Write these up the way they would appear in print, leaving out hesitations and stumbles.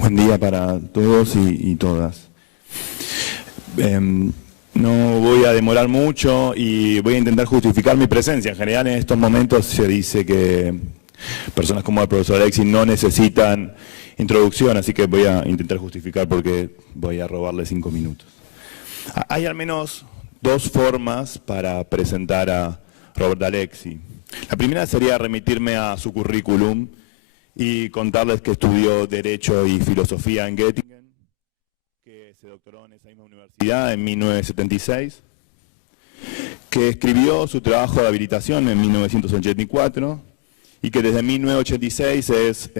Buen día para todos y todas. No voy a demorar mucho y voy a intentar justificar mi presencia. En general, en estos momentos se dice que personas como el profesor Alexis no necesitan introducción, así que voy a intentar justificar porque voy a robarle 5 minutos. Hay al menos dos formas para presentar a Robert Alexis. La primera sería remitirme a su currículum y contarles que estudió Derecho y Filosofía en Göttingen, que se doctoró en esa misma universidad en 1976, que escribió su trabajo de habilitación en 1984 y que desde 1986 es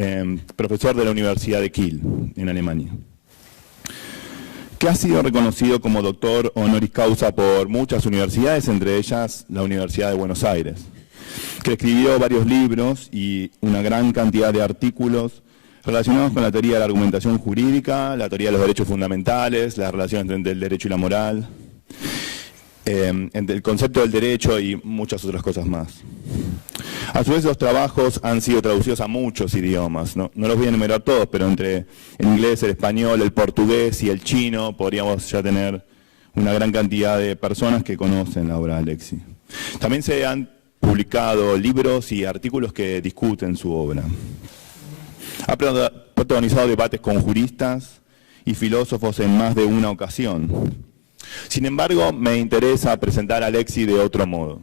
profesor de la Universidad de Kiel, en Alemania, que ha sido reconocido como doctor honoris causa por muchas universidades, entre ellas la Universidad de Buenos Aires, que escribió varios libros y una gran cantidad de artículos relacionados con la teoría de la argumentación jurídica, la teoría de los derechos fundamentales, las relaciones entre el derecho y la moral, entre el concepto del derecho y muchas otras cosas más. A su vez, los trabajos han sido traducidos a muchos idiomas. No los voy a enumerar todos, pero entre el inglés, el español, el portugués y el chino podríamos ya tener una gran cantidad de personas que conocen la obra de Alexis. También se han publicado libros y artículos que discuten su obra. Ha protagonizado debates con juristas y filósofos en más de una ocasión. Sin embargo, me interesa presentar a Alexis de otro modo.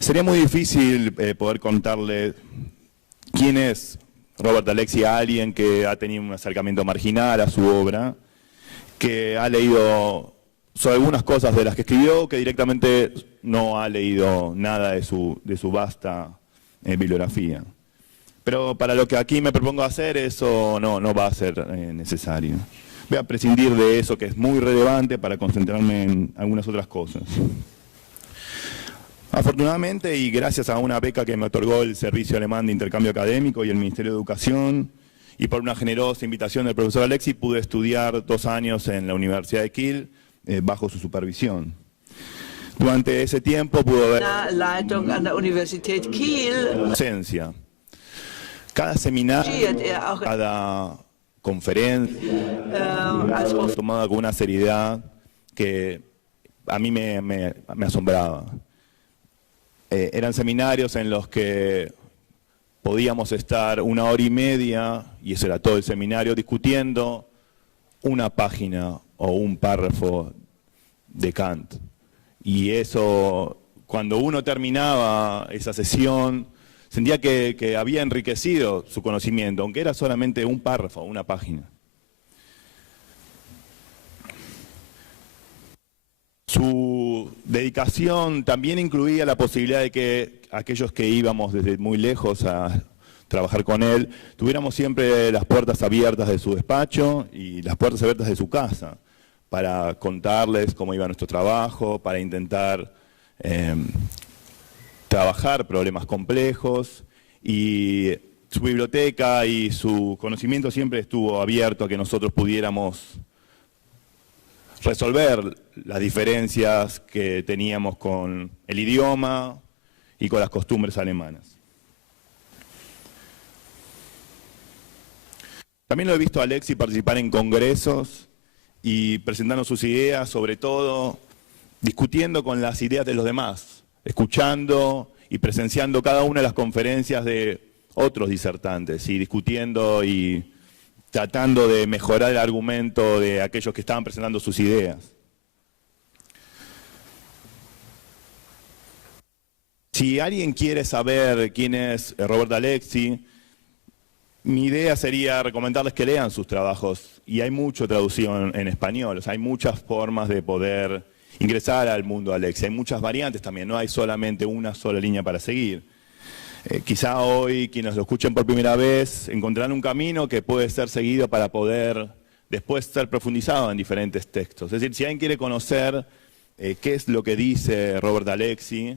Sería muy difícil poder contarle quién es Robert Alexis a alguien que ha tenido un acercamiento marginal a su obra, que ha leído sobre algunas cosas de las que escribió, que directamente no ha leído nada de su vasta bibliografía. Pero para lo que aquí me propongo hacer, eso no va a ser necesario. Voy a prescindir de eso que es muy relevante para concentrarme en algunas otras cosas. Afortunadamente, y gracias a una beca que me otorgó el Servicio Alemán de Intercambio Académico y el Ministerio de Educación, y por una generosa invitación del profesor Alexis, pude estudiar 2 años en la Universidad de Kiel, bajo su supervisión. Durante ese tiempo pudo ver Leitung an der Universität Kiel. Docencia. Cada seminario, cada conferencia, tomada con una seriedad que a mí me asombraba. Eran seminarios en los que podíamos estar 1 hora y media, y eso era todo el seminario, discutiendo una página o un párrafo de Kant. Y eso, cuando uno terminaba esa sesión, sentía que había enriquecido su conocimiento, aunque era solamente un párrafo, una página. Su dedicación también incluía la posibilidad de que aquellos que íbamos desde muy lejos a trabajar con él, tuviéramos siempre las puertas abiertas de su despacho y las puertas abiertas de su casa para contarles cómo iba nuestro trabajo, para intentar trabajar problemas complejos, y su biblioteca y su conocimiento siempre estuvo abierto a que nosotros pudiéramos resolver las diferencias que teníamos con el idioma y con las costumbres alemanas. También lo he visto a Alexis participar en congresos y presentando sus ideas, sobre todo discutiendo con las ideas de los demás, escuchando y presenciando cada una de las conferencias de otros disertantes y discutiendo y tratando de mejorar el argumento de aquellos que estaban presentando sus ideas. Si alguien quiere saber quién es Robert Alexis, mi idea sería recomendarles que lean sus trabajos, y hay mucha traducción en español, o sea, hay muchas formas de poder ingresar al mundo de Alexis, hay muchas variantes también, no hay solamente una sola línea para seguir. Quizá hoy quienes lo escuchen por primera vez encontrarán un camino que puede ser seguido para poder después ser profundizado en diferentes textos. Es decir, si alguien quiere conocer qué es lo que dice Robert Alexis,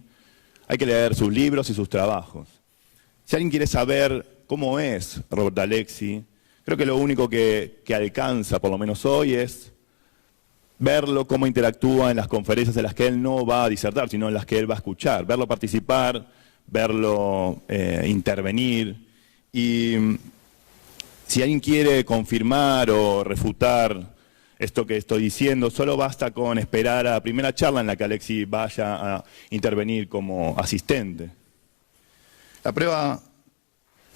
hay que leer sus libros y sus trabajos. Si alguien quiere saber cómo es Robert Alexis, creo que lo único que alcanza, por lo menos hoy, es verlo cómo interactúa en las conferencias en las que él no va a disertar, sino en las que él va a escuchar, verlo participar, verlo intervenir. Y Si alguien quiere confirmar o refutar esto que estoy diciendo, solo basta con esperar a la primera charla en la que Alexis vaya a intervenir como asistente. La prueba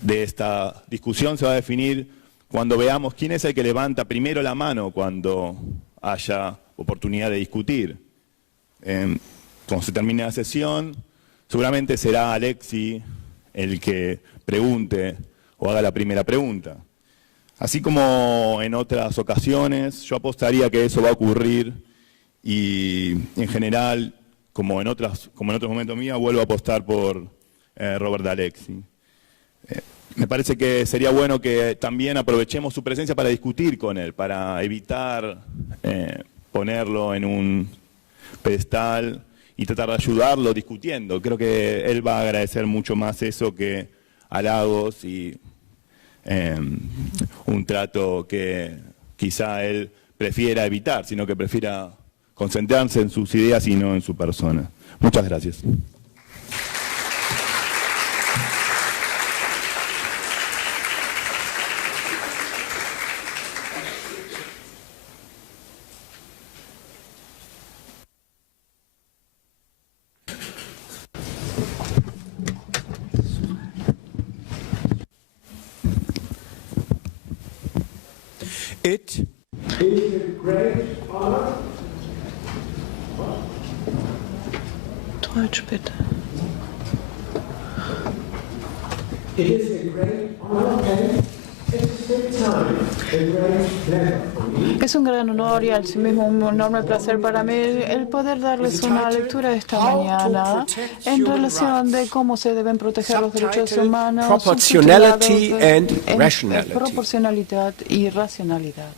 de esta discusión se va a definir cuando veamos quién es el que levanta primero la mano cuando haya oportunidad de discutir. Cuando se termine la sesión, seguramente será Alexis el que pregunte o haga la primera pregunta. Así como en otras ocasiones, yo apostaría que eso va a ocurrir y en general, como en otros momentos míos, vuelvo a apostar por Robert Alexis. Me parece que sería bueno que también aprovechemos su presencia para discutir con él, para evitar ponerlo en un pedestal y tratar de ayudarlo discutiendo. Creo que él va a agradecer mucho más eso que halagos y un trato que quizá él prefiera evitar, sino que prefiera concentrarse en sus ideas y no en su persona. Muchas gracias. It is a great honor. Deutsch, bitte. It is a great honor and at the same time a great pleasure for me. Es un gran honor y al sí mismo un enorme placer para mí el poder darles una lectura esta mañana en relación de cómo se deben proteger los derechos humanos, Proportionality and en rationality. proporcionalidad y racionalidad.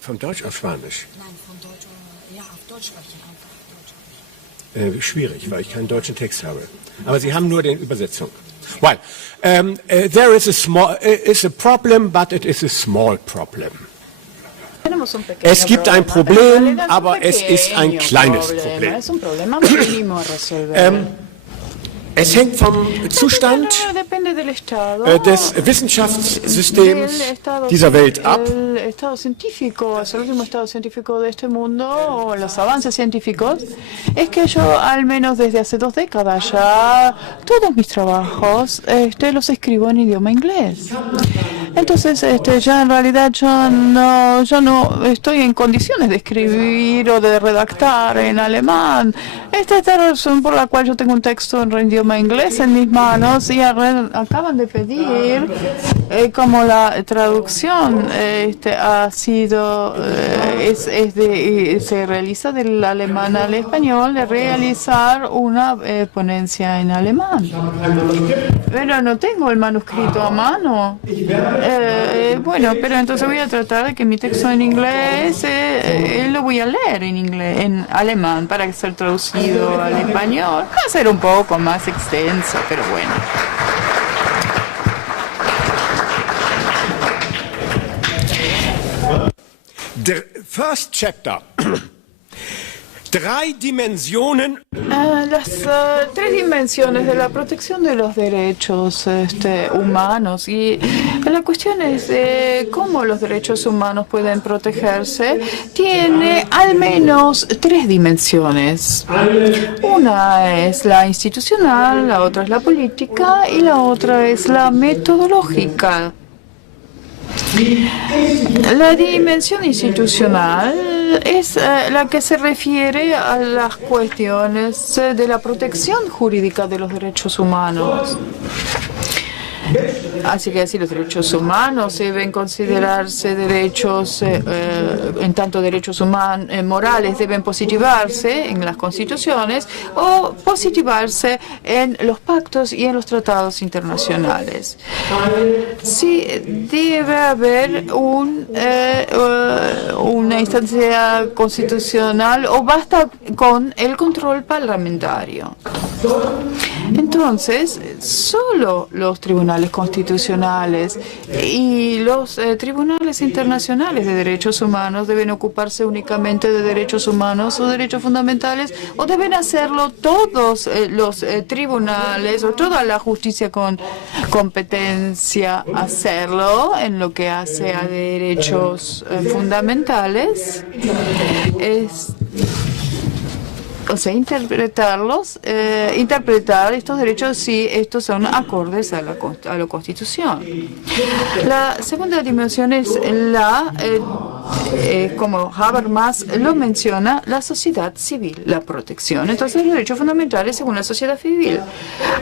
Von Deutsch auf Spanisch? Nein, von Deutsch, ja, auf Deutsch sprechen einfach. Deutsch. Schwierig, weil ich keinen deutschen Text habe. Aber Sie haben nur die Übersetzung. Well, there is a problem, but it is a small problem. Es gibt ein Problem, aber es ist ein kleines Problem. Es un problema mínimo a resolver. Es hängt vom Zustand Depende del estado des Wissenschaftssystems dieser Welt ab. El estado científico, el último estado científico de este mundo, o los avances científicos, es que yo, al menos desde hace 2 décadas ya, todos mis trabajos los escribo en idioma inglés. Entonces, ya en realidad yo no estoy en condiciones de escribir o de redactar en alemán. Esta es la razón por la cual yo tengo un texto en idioma inglés en mis manos y acaban de pedir como la traducción ha sido se realiza del alemán al español, de realizar una ponencia en alemán. Pero no tengo el manuscrito a mano. Bueno, pero entonces voy a tratar de que mi texto en inglés lo voy a leer en inglés, en alemán, para ser traducido al español. Va a ser un poco más extenso, pero bueno. The first chapter. 3 dimensionen. Las 3 dimensiones de la protección de los derechos humanos. Y la cuestión es cómo los derechos humanos pueden protegerse. Tiene al menos 3 dimensiones. Una es la institucional, la otra es la política y la otra es la metodológica. La dimensión institucional es la que se refiere a las cuestiones de la protección jurídica de los derechos humanos. Así que si los derechos humanos deben considerarse derechos, en tanto derechos morales deben positivarse en las constituciones o positivarse en los pactos y en los tratados internacionales. Sí, debe haber una instancia constitucional o basta con el control parlamentario. Entonces, solo los tribunales constitucionales y los tribunales internacionales de derechos humanos deben ocuparse únicamente de derechos humanos o derechos fundamentales, o deben hacerlo todos los tribunales o toda la justicia con competencia hacerlo en lo que hace a derechos fundamentales. O sea, interpretar estos derechos si estos son acordes a la Constitución. La segunda dimensión es como Habermas lo menciona, la sociedad civil, la protección. Entonces, los derechos fundamentales según la sociedad civil.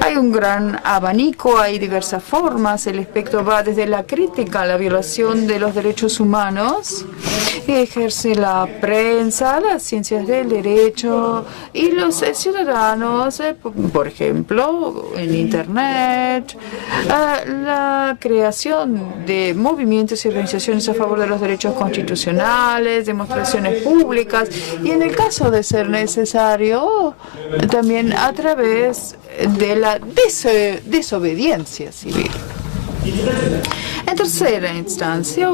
Hay un gran abanico, hay diversas formas. El espectro va desde la crítica a la violación de los derechos humanos que ejerce la prensa, las ciencias del derecho y los ciudadanos, por ejemplo, en Internet, la creación de movimientos y organizaciones a favor de los derechos constitucionales, demostraciones públicas y, en el caso de ser necesario, también a través de la desobediencia civil. En tercera instancia,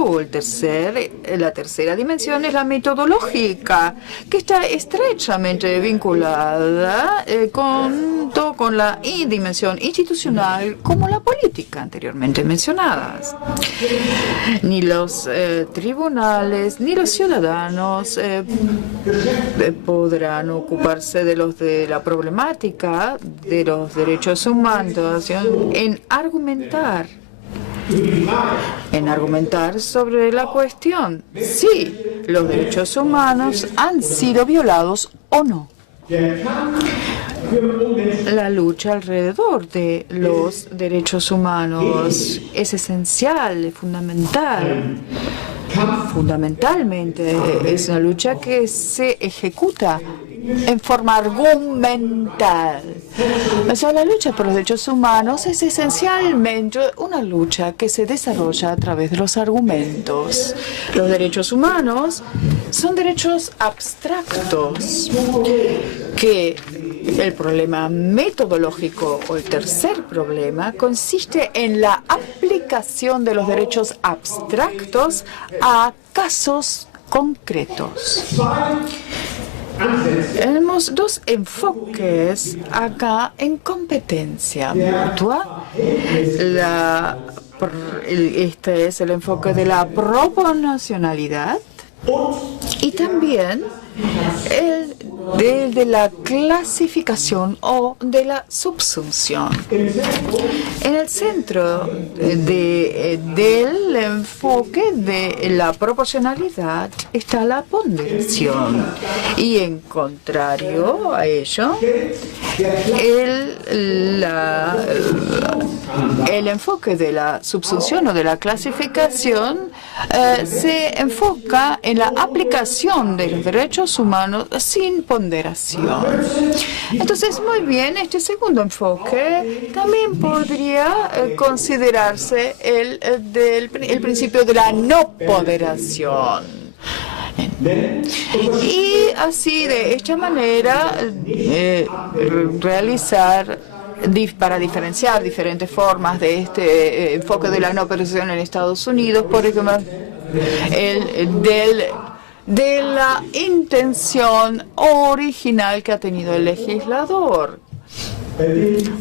la tercera dimensión es la metodológica, que está estrechamente vinculada tanto con la dimensión institucional como la política anteriormente mencionadas. Ni los tribunales ni los ciudadanos podrán ocuparse de la problemática de los derechos humanos en argumentar sobre la cuestión si los derechos humanos han sido violados o no. La lucha alrededor de los derechos humanos es esencial, es fundamental. Fundamentalmente es una lucha que se ejecuta en forma argumental. O sea, la lucha por los derechos humanos es esencialmente una lucha que se desarrolla a través de los argumentos. Los derechos humanos son derechos abstractos que el problema metodológico o el tercer problema consiste en la aplicación de los derechos abstractos a casos concretos. Tenemos dos enfoques acá en competencia mutua. Este es el enfoque de la proporcionalidad y también el de la clasificación o de la subsunción. En el centro del enfoque de la proporcionalidad está la ponderación y, en contrario a ello, el enfoque de la subsunción o de la clasificación se enfoca en la aplicación de los derechos humanos sin ponderación. Entonces, muy bien, este segundo enfoque también podría considerarse el principio de la no ponderación. Y así, de esta manera, para diferenciar diferentes formas de este enfoque de la no ponderación en Estados Unidos, por ejemplo, de la intención original que ha tenido el legislador,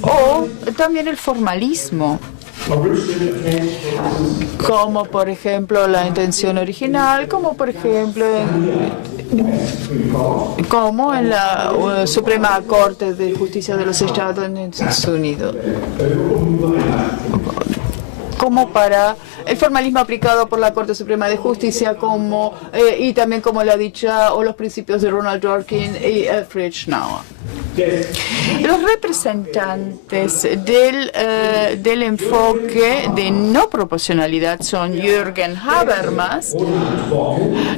o también el formalismo, como por ejemplo la intención original, como por ejemplo como en la Suprema Corte de Justicia de los Estados Unidos, como para el formalismo aplicado por la Corte Suprema de Justicia, y también como la dicha o los principios de Ronald Dworkin y Fritz Schnauer. Los representantes del enfoque de no proporcionalidad son Jürgen Habermas,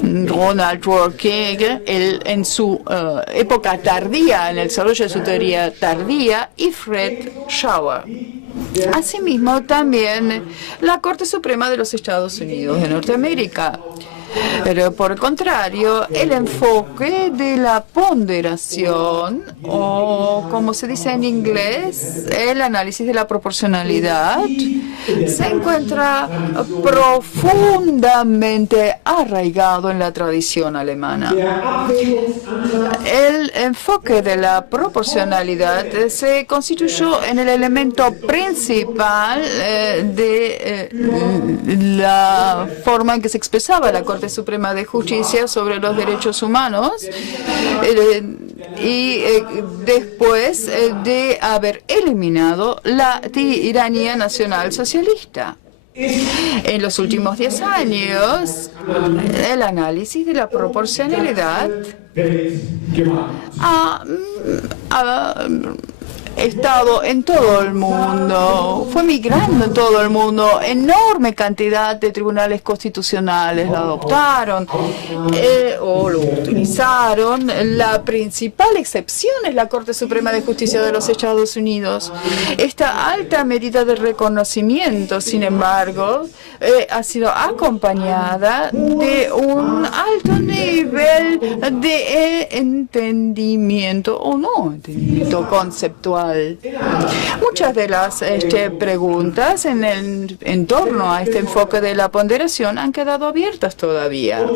Ronald Dworkin en su época tardía, en el desarrollo de su teoría tardía, y Fritz Schnauer. Asimismo, también la Corte Suprema de los Estados Unidos de Norteamérica. Pero por el contrario, el enfoque de la ponderación, o como se dice en inglés, el análisis de la proporcionalidad, se encuentra profundamente arraigado en la tradición alemana. El enfoque de la proporcionalidad se constituyó en el elemento principal de la forma en que se expresaba la Corte Suprema de Justicia sobre los derechos humanos y después de haber eliminado la tiranía nacional socialista. En los últimos 10 años, el análisis de la proporcionalidad ha estado en todo el mundo, fue migrando en todo el mundo. Enorme cantidad de tribunales constitucionales lo adoptaron o lo utilizaron. La principal excepción es la Corte Suprema de Justicia de los Estados Unidos. Esta alta medida de reconocimiento, sin embargo, ha sido acompañada de un alto nivel de entendimiento o no entendimiento conceptual. Muchas de las preguntas en torno a este enfoque de la ponderación han quedado abiertas todavía.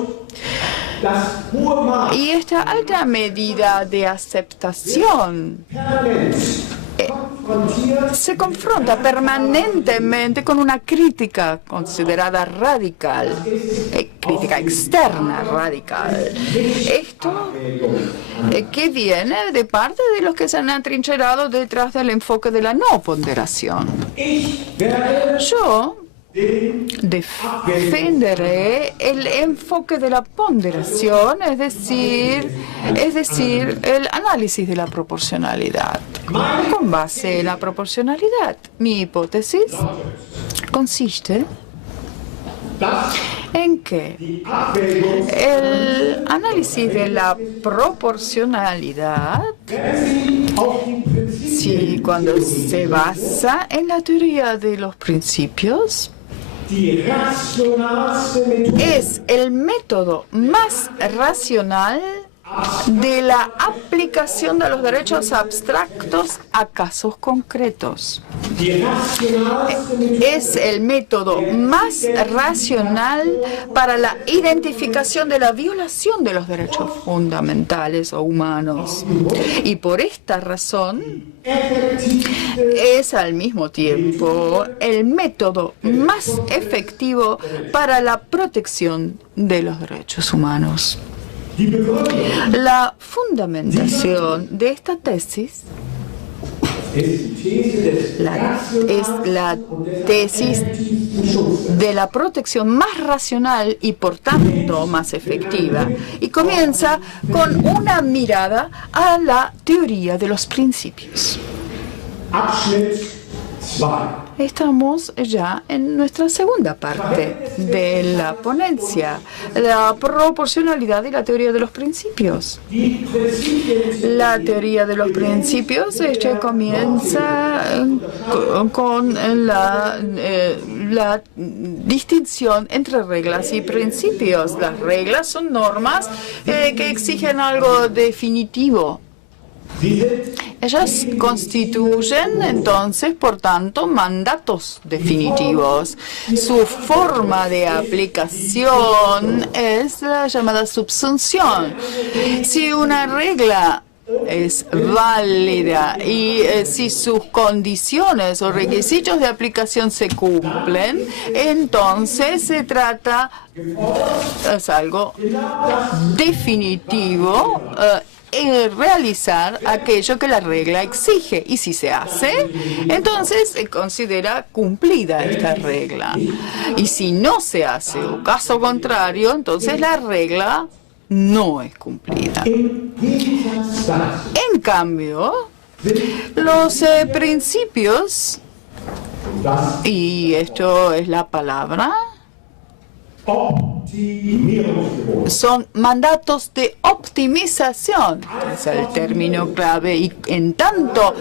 Y esta alta medida de aceptación se confronta permanentemente con una crítica considerada radical, crítica externa radical. Esto que viene de parte de los que se han atrincherado detrás del enfoque de la no ponderación. Yo defenderé el enfoque de la ponderación, es decir, el análisis de la proporcionalidad. Con base en la proporcionalidad, mi hipótesis consiste en que el análisis de la proporcionalidad, cuando se basa en la teoría de los principios, es el método más racional de la aplicación de los derechos abstractos a casos concretos. Es el método más racional para la identificación de la violación de los derechos fundamentales o humanos. Y por esta razón es al mismo tiempo el método más efectivo para la protección de los derechos humanos. La fundamentación de esta tesis es la tesis de la protección más racional y por tanto más efectiva, y comienza con una mirada a la teoría de los principios. Estamos ya en nuestra segunda parte de la ponencia, la proporcionalidad y la teoría de los principios. La teoría de los principios comienza con la distinción entre reglas y principios. Las reglas son normas que exigen algo definitivo. Ellas constituyen, entonces, por tanto, mandatos definitivos. Su forma de aplicación es la llamada subsunción. Si una regla es válida y si sus condiciones o requisitos de aplicación se cumplen, entonces se trata, es algo definitivo, realizar aquello que la regla exige, y si se hace, entonces se considera cumplida esta regla, y si no se hace o caso contrario, entonces la regla no es cumplida. En cambio, los principios, y esto es la palabra, son mandatos de optimización, que es el término clave, y en tanto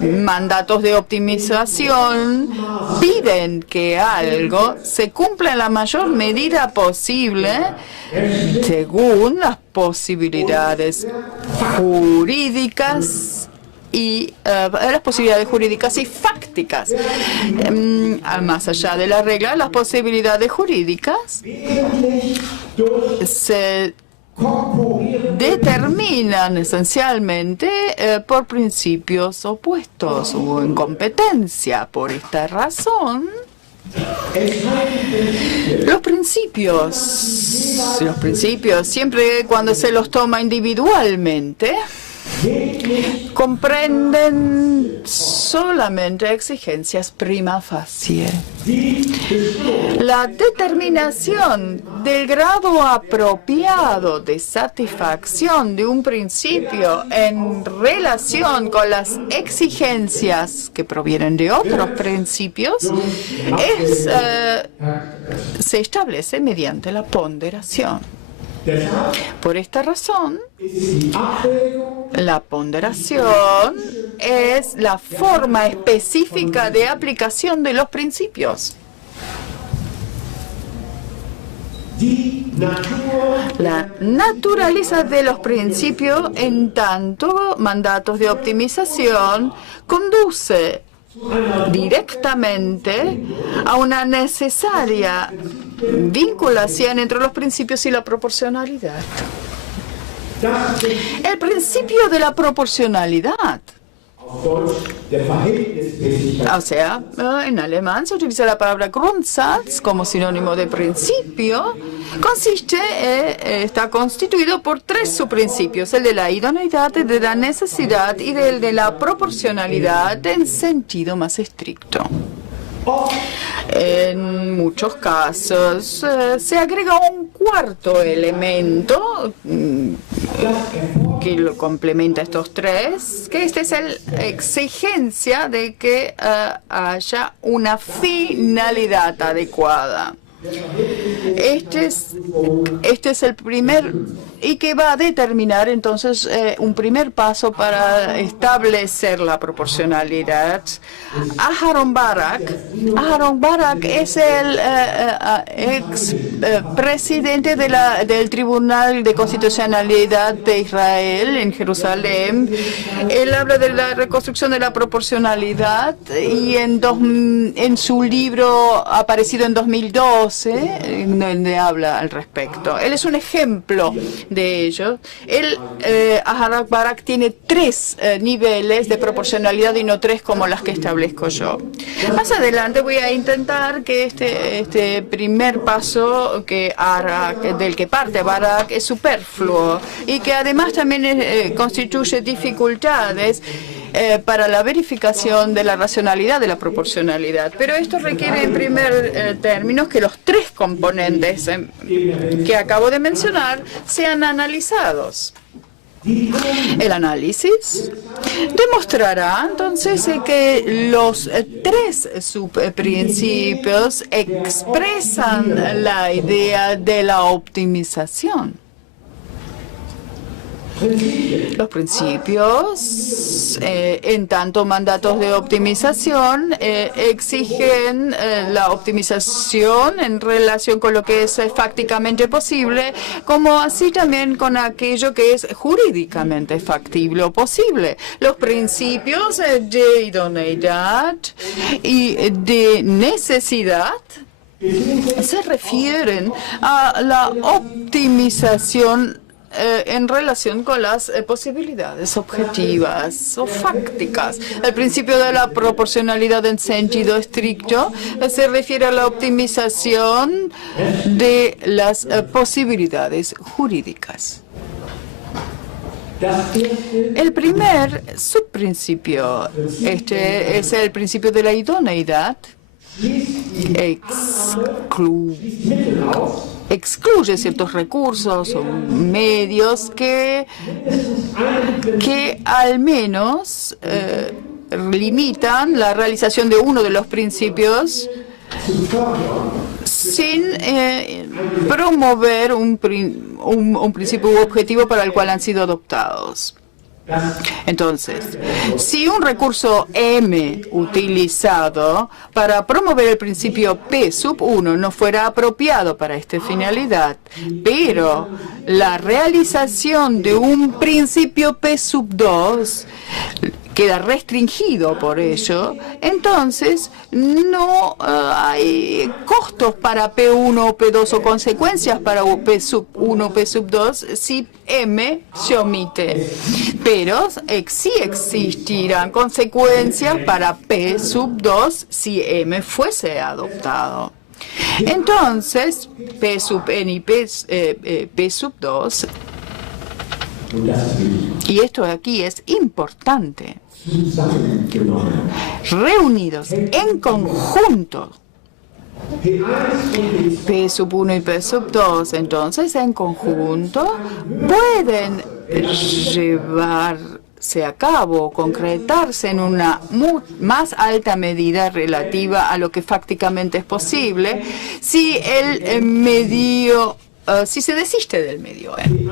mandatos de optimización piden que algo se cumpla en la mayor medida posible según las posibilidades jurídicas y las posibilidades jurídicas y fácticas. Más allá de la regla, las posibilidades jurídicas se determinan esencialmente por principios opuestos o en competencia. Por esta razón, los principios, siempre cuando se los toma individualmente, comprenden solamente exigencias prima facie. La determinación del grado apropiado de satisfacción de un principio en relación con las exigencias que provienen de otros principios se establece mediante la ponderación. Por esta razón, la ponderación es la forma específica de aplicación de los principios. La naturaleza de los principios, en tanto mandatos de optimización, conduce directamente a una necesaria vinculación entre los principios y la proporcionalidad. El principio de la proporcionalidad, o sea, en alemán se utiliza la palabra Grundsatz como sinónimo de principio, está constituido por tres subprincipios: el de la idoneidad, el de la necesidad y el de la proporcionalidad en sentido más estricto. En muchos casos se agrega un cuarto elemento que lo complementa estos tres, que es la exigencia de que haya una finalidad adecuada. Este es el primer, y que va a determinar entonces un primer paso para establecer la proporcionalidad. Aharon Barak es el ex presidente del Tribunal de Constitucionalidad de Israel en Jerusalén. Él habla de la reconstrucción de la proporcionalidad y en su libro aparecido en 2012, donde habla al respecto. Él es un ejemplo de ello. Aharon Barak tiene tres niveles de proporcionalidad y no tres como las que establezco yo. Más adelante voy a intentar que este primer paso del que parte Barak es superfluo y que además también constituye dificultades para la verificación de la racionalidad de la proporcionalidad. Pero esto requiere en primer término que los tres componentes que acabo de mencionar sean analizados. El análisis demostrará entonces que los tres subprincipios expresan la idea de la optimización. Los principios, en tanto mandatos de optimización, exigen la optimización en relación con lo que es fácticamente posible, como así también con aquello que es jurídicamente factible o posible. Los principios de idoneidad y de necesidad se refieren a la optimización en relación con las posibilidades objetivas o fácticas. El principio de la proporcionalidad en sentido estricto se refiere a la optimización de las posibilidades jurídicas. El primer subprincipio, es el principio de la idoneidad, excluye ciertos recursos o medios que al menos limitan la realización de uno de los principios sin promover un principio u objetivo para el cual han sido adoptados. Entonces, si un recurso M utilizado para promover el principio P sub 1 no fuera apropiado para esta finalidad, pero la realización de un principio P sub 2 queda restringido por ello, entonces no hay costos para P1 o P2 o consecuencias para P sub 1 o P sub 2 si M se omite. Pero sí existirán consecuencias para P sub 2 si M fuese adoptado. Entonces, P sub n y P sub 2, y esto aquí es importante, reunidos en conjunto, P sub 1 y P sub 2, entonces en conjunto pueden llevarse a cabo, concretarse en una más alta medida relativa a lo que fácticamente es posible si el medio si se desiste del medio M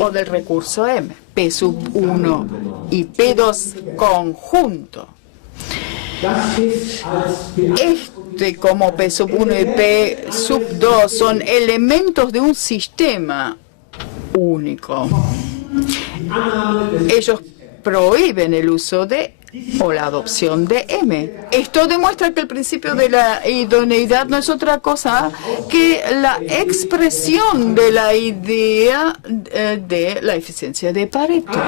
o del recurso M, P sub 1 y P2 conjunto. Como P sub 1 y P sub 2 son elementos de un sistema único, ellos prohíben el uso de o la adopción de M. Esto demuestra que el principio de la idoneidad no es otra cosa que la expresión de la idea de la eficiencia de Pareto.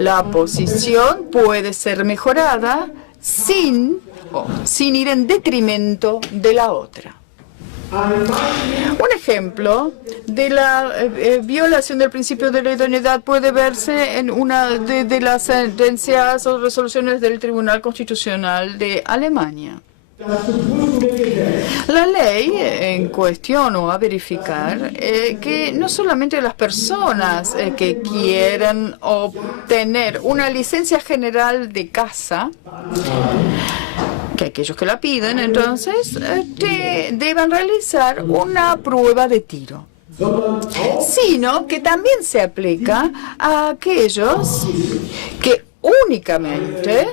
La posición puede ser mejorada sin ir en detrimento de la otra. Un ejemplo de la violación del principio de la idoneidad puede verse en una de las sentencias o resoluciones del Tribunal Constitucional de Alemania. La ley en cuestión o a verificar que no solamente las personas que quieran obtener una licencia general de caza, que aquellos que la piden, entonces, deban realizar una prueba de tiro, sino que también se aplica a aquellos que únicamente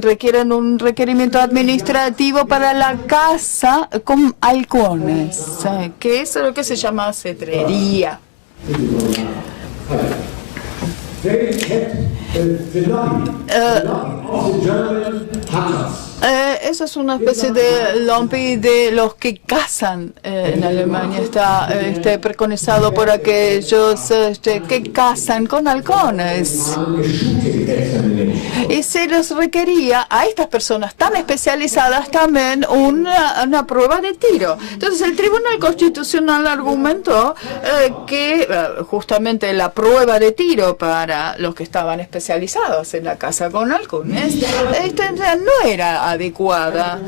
requieren un requerimiento administrativo para la caza con halcones, que es lo que se llama cetrería. Eso es una especie de Lompi de los que cazan en Alemania. Está preconizado por aquellos que cazan con halcones. Y se les requería a estas personas tan especializadas también una prueba de tiro. Entonces el Tribunal Constitucional argumentó que justamente la prueba de tiro para los que estaban especializados en la caza con halcones no era adecuada.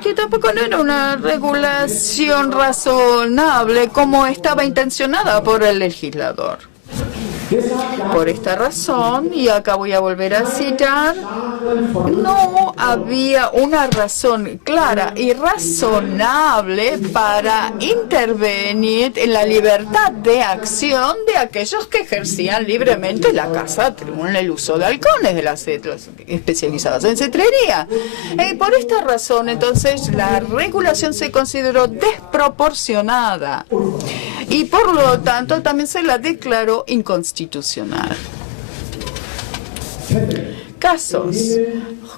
Que tampoco no era una regulación razonable como estaba intencionada por el legislador. Por esta razón, y acá voy a volver a citar, no había una razón clara y razonable para intervenir en la libertad de acción de aquellos que ejercían libremente la caza con el uso de halcones, de las especializadas en cetrería. Por esta razón, entonces, la regulación se consideró desproporcionada y, por lo tanto, también se la declaró inconstitucional.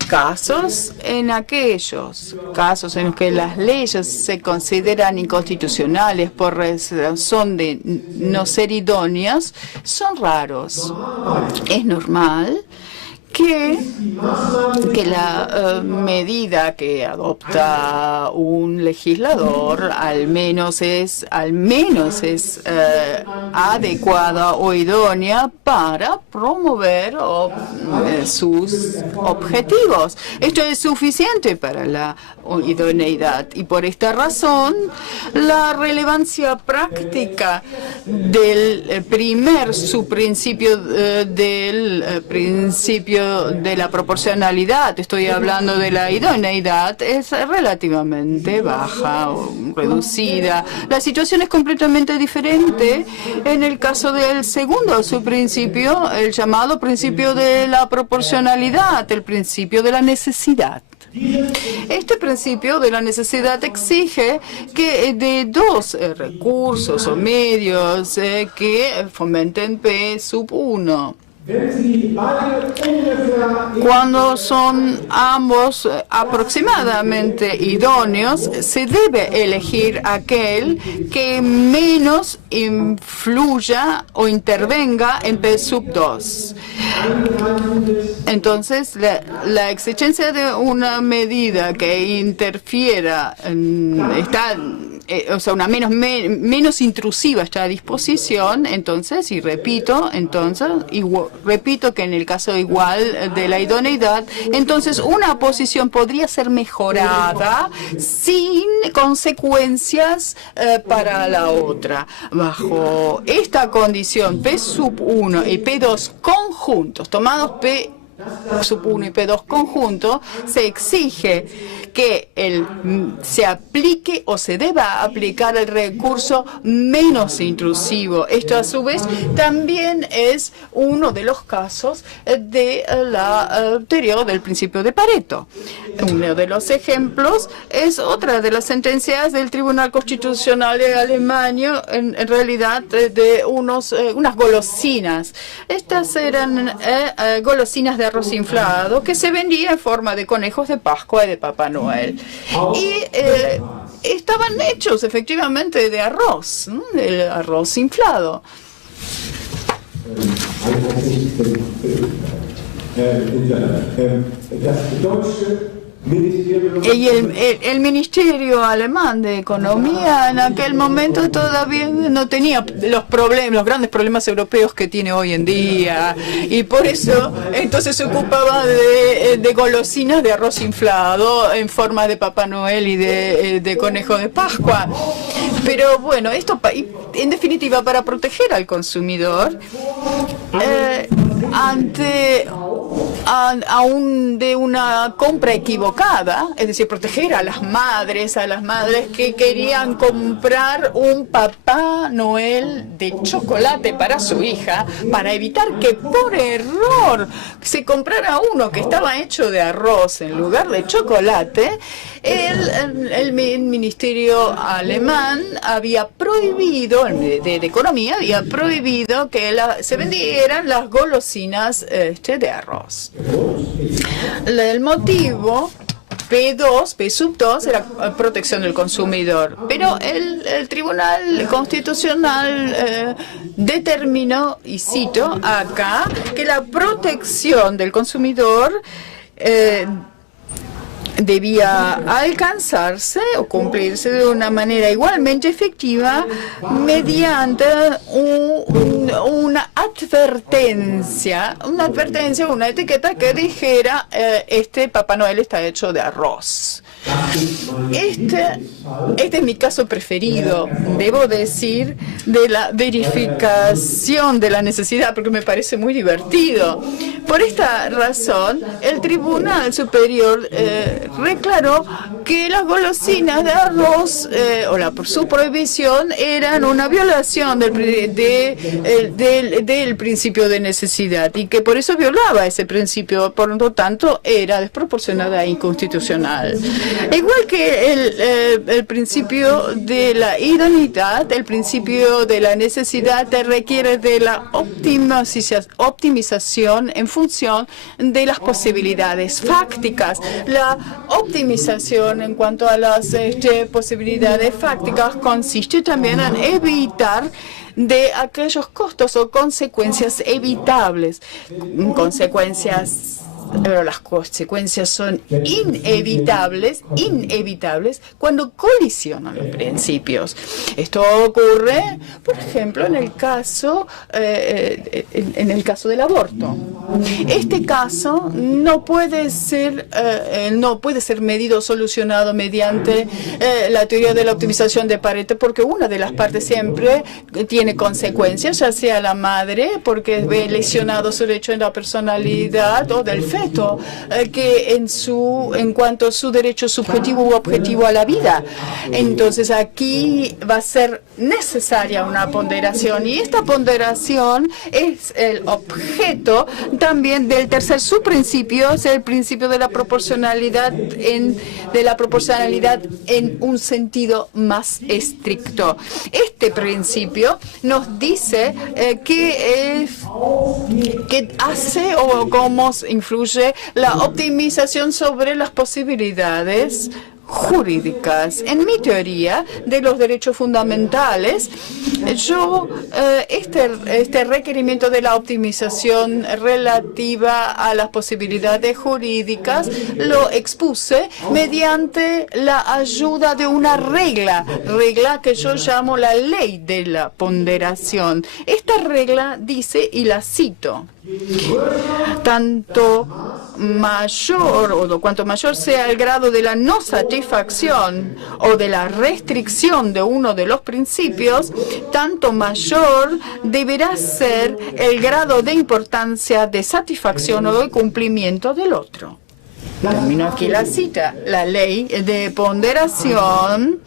Casos en aquellos casos en los que las leyes se consideran inconstitucionales por razón de no ser idóneas son raros. Es normal que la medida que adopta un legislador al menos es adecuada o idónea para promover sus objetivos. Esto es suficiente para la idoneidad y por esta razón la relevancia práctica del primer subprincipio del principio de la proporcionalidad, estoy hablando de la idoneidad, es relativamente baja o reducida. La situación es completamente diferente en el caso del segundo subprincipio, el llamado principio de la proporcionalidad, el principio de la necesidad. Este principio de la necesidad exige que de dos recursos o medios que fomenten P sub 1. Cuando son ambos aproximadamente idóneos, se debe elegir aquel que menos influya o intervenga en P sub 2. Entonces, la exigencia de una medida que interfiera, una menos intrusiva está a disposición, entonces, repito que en el caso igual de la idoneidad, entonces una posición podría ser mejorada sin consecuencias para la otra. Bajo esta condición, P sub 1 y P2 conjuntos, tomados P sub 1 y P2 conjunto, se exige que se aplique o se deba aplicar el recurso menos intrusivo. Esto, a su vez, también es uno de los casos de la teoría del principio de Pareto. Uno de los ejemplos es otra de las sentencias del Tribunal Constitucional de Alemania, en realidad de unas golosinas. Estas eran golosinas de arroz inflado que se vendían en forma de conejos de Pascua y de Papá Noel. Y estaban hechos efectivamente de arroz, ¿no? El arroz inflado. Y el Ministerio Alemán de Economía en aquel momento todavía no tenía los grandes problemas europeos que tiene hoy en día, y por eso entonces se ocupaba de golosinas de arroz inflado en forma de Papá Noel y de conejo de Pascua. Pero bueno, esto en definitiva para proteger al consumidor ante de una compra equivocada, es decir, proteger a las madres que querían comprar un Papá Noel de chocolate para su hija, para evitar que por error se comprara uno que estaba hecho de arroz en lugar de chocolate. El Ministerio Alemán había prohibido, de Economía, había prohibido que se vendieran las golosinas de arroz. El motivo P2, P sub 2, era protección del consumidor. Pero el Tribunal Constitucional determinó, y cito acá, que la protección del consumidor debía alcanzarse o cumplirse de una manera igualmente efectiva mediante una advertencia, una etiqueta que dijera este Papá Noel está hecho de arroz. Este es mi caso preferido, debo decir, de la verificación de la necesidad, porque me parece muy divertido. Por esta razón, el Tribunal Superior declaró que las golosinas de arroz por su prohibición eran una violación del principio de necesidad, y que por eso violaba ese principio, por lo tanto era desproporcionada e inconstitucional. Igual que el principio de la idoneidad, el principio de la necesidad requiere de la optimización en función de las posibilidades fácticas. La optimización en cuanto a las posibilidades fácticas consiste también en evitar de aquellos costos o consecuencias evitables, consecuencias pero las consecuencias son inevitables cuando colisionan los principios. Esto ocurre, por ejemplo, en el caso del aborto. Este caso no puede ser medido o solucionado mediante la teoría de la optimización de Pareto, porque una de las partes siempre tiene consecuencias, ya sea la madre, porque ve lesionado su derecho en la personalidad, o del feto, que en cuanto a su derecho subjetivo u objetivo a la vida. Entonces aquí va a ser necesaria una ponderación, y esta ponderación es el objeto también del tercer subprincipio, es el principio de la proporcionalidad en un sentido más estricto. Este principio nos dice qué hace o cómo influye la optimización sobre las posibilidades jurídicas. En mi teoría de los derechos fundamentales, este requerimiento de la optimización relativa a las posibilidades jurídicas lo expuse mediante la ayuda de una regla que yo llamo la ley de la ponderación. Esta regla dice, y la cito: cuanto mayor sea el grado de la no satisfacción o de la restricción de uno de los principios, tanto mayor deberá ser el grado de importancia de satisfacción o de cumplimiento del otro. Termino aquí la cita. La ley de ponderación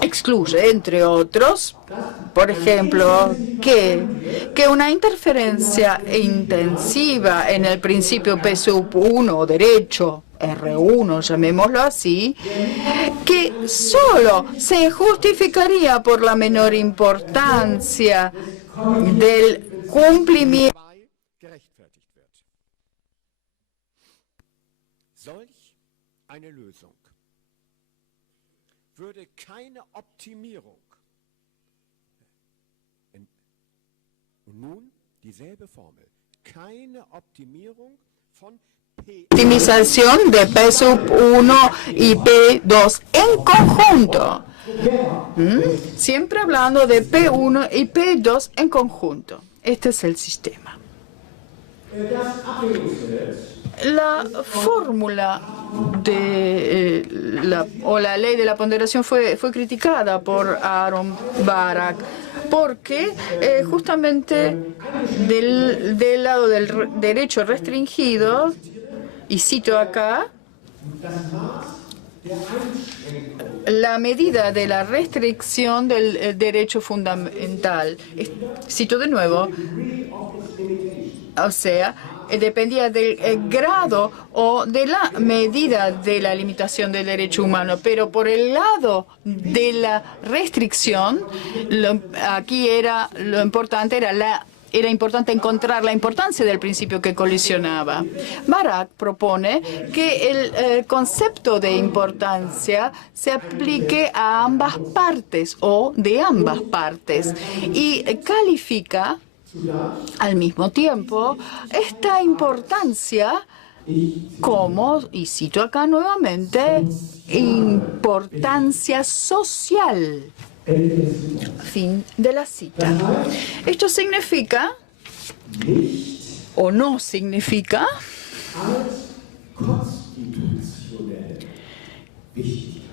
excluye, entre otros, por ejemplo, que una interferencia intensiva en el principio P sub 1 o derecho R1, llamémoslo así, que solo se justificaría por la menor importancia del cumplimiento. Würde keine Optimierung. Und nun dieselbe Formel. Keine Optimierung von P. Optimización de P sub 1 y P2 en conjunto. Siempre hablando de P1 y P2 en conjunto. Este es el sistema. La fórmula de la ley de la ponderación fue criticada por Aaron Barak, porque justamente del lado del derecho restringido, y cito acá, la medida de la restricción del derecho fundamental, cito de nuevo, o sea, dependía del grado o de la medida de la limitación del derecho humano, pero por el lado de la restricción, aquí era lo importante, era importante encontrar la importancia del principio que colisionaba. Barak propone que el concepto de importancia se aplique a ambas partes o de ambas partes, y califica al mismo tiempo esta importancia como, y cito acá nuevamente, importancia social. Fin de la cita. Esto significa, o no significa,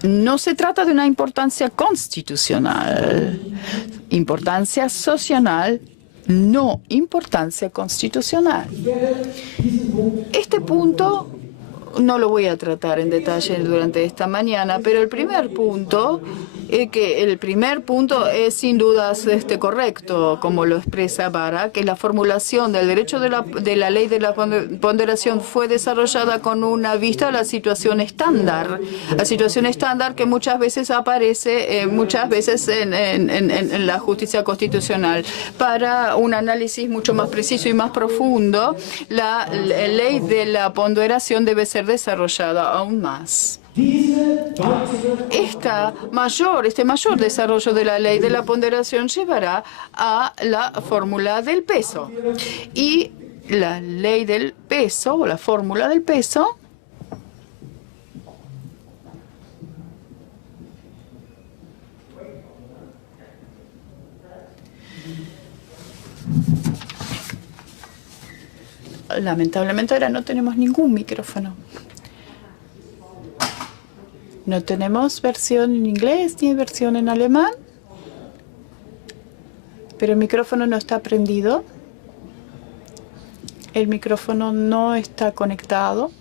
no se trata de una importancia constitucional, importancia social, no importancia constitucional. Este punto no lo voy a tratar en detalle durante esta mañana, pero el primer punto es sin dudas correcto, como lo expresa Barak, que la formulación del derecho de la ley de la ponderación fue desarrollada con una vista a la situación estándar que muchas veces aparece en la justicia constitucional. Para un análisis mucho más preciso y más profundo, la ley de la ponderación debe ser desarrollada aún más. Este mayor desarrollo de la ley de la ponderación llevará a la fórmula del peso. Y la ley del peso o la fórmula del peso lamentablemente ahora no tenemos ningún micrófono. No tenemos versión en inglés ni versión en alemán, pero el micrófono no está prendido. El micrófono no está conectado.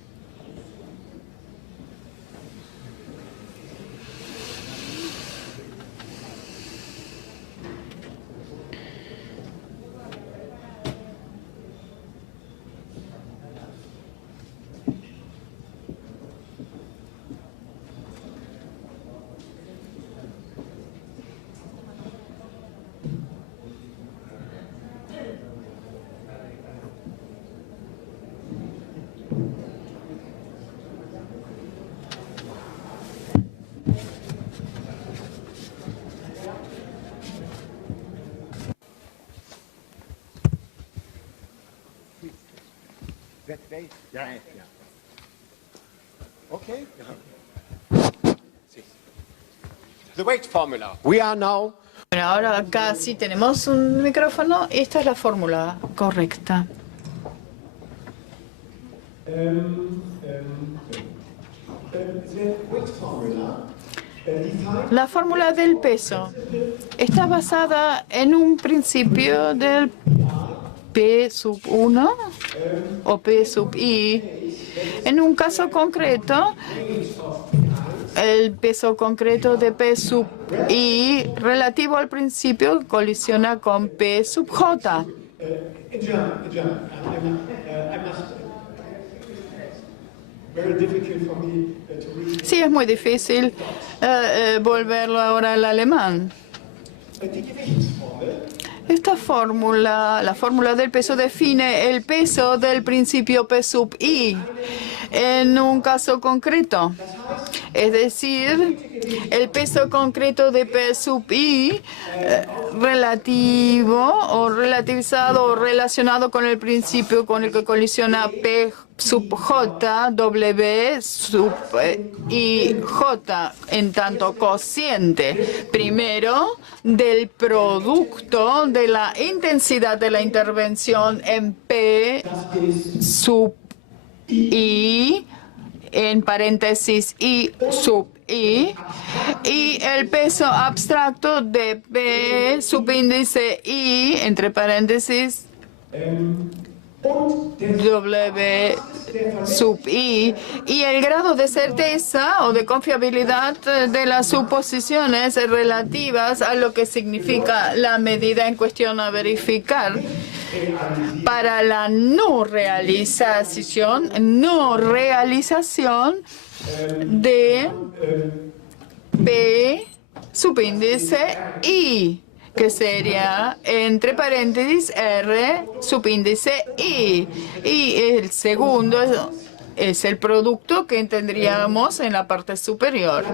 Okay. The weight formula. We are now. Bueno, ahora acá sí tenemos un micrófono. Esta es la fórmula correcta. La fórmula del peso está basada en un principio del P sub 1 o P sub I. En un caso concreto, el peso concreto de P sub I relativo al principio colisiona con P sub J. Sí, es muy difícil volverlo ahora al alemán. Esta fórmula, la fórmula del peso, define el peso del principio P sub I en un caso concreto. Es decir, el peso concreto de P sub I relativo o relativizado o relacionado con el principio con el que colisiona P sub J, W sub I J, en tanto cociente, primero, del producto de la intensidad de la intervención en P sub I, en paréntesis I sub I, y el peso abstracto de P subíndice I, entre paréntesis W sub I, y el grado de certeza o de confiabilidad de las suposiciones relativas a lo que significa la medida en cuestión a verificar. Para la no realización de P subíndice I, que sería entre paréntesis R subíndice I. Y el segundo es el producto que tendríamos en la parte superior.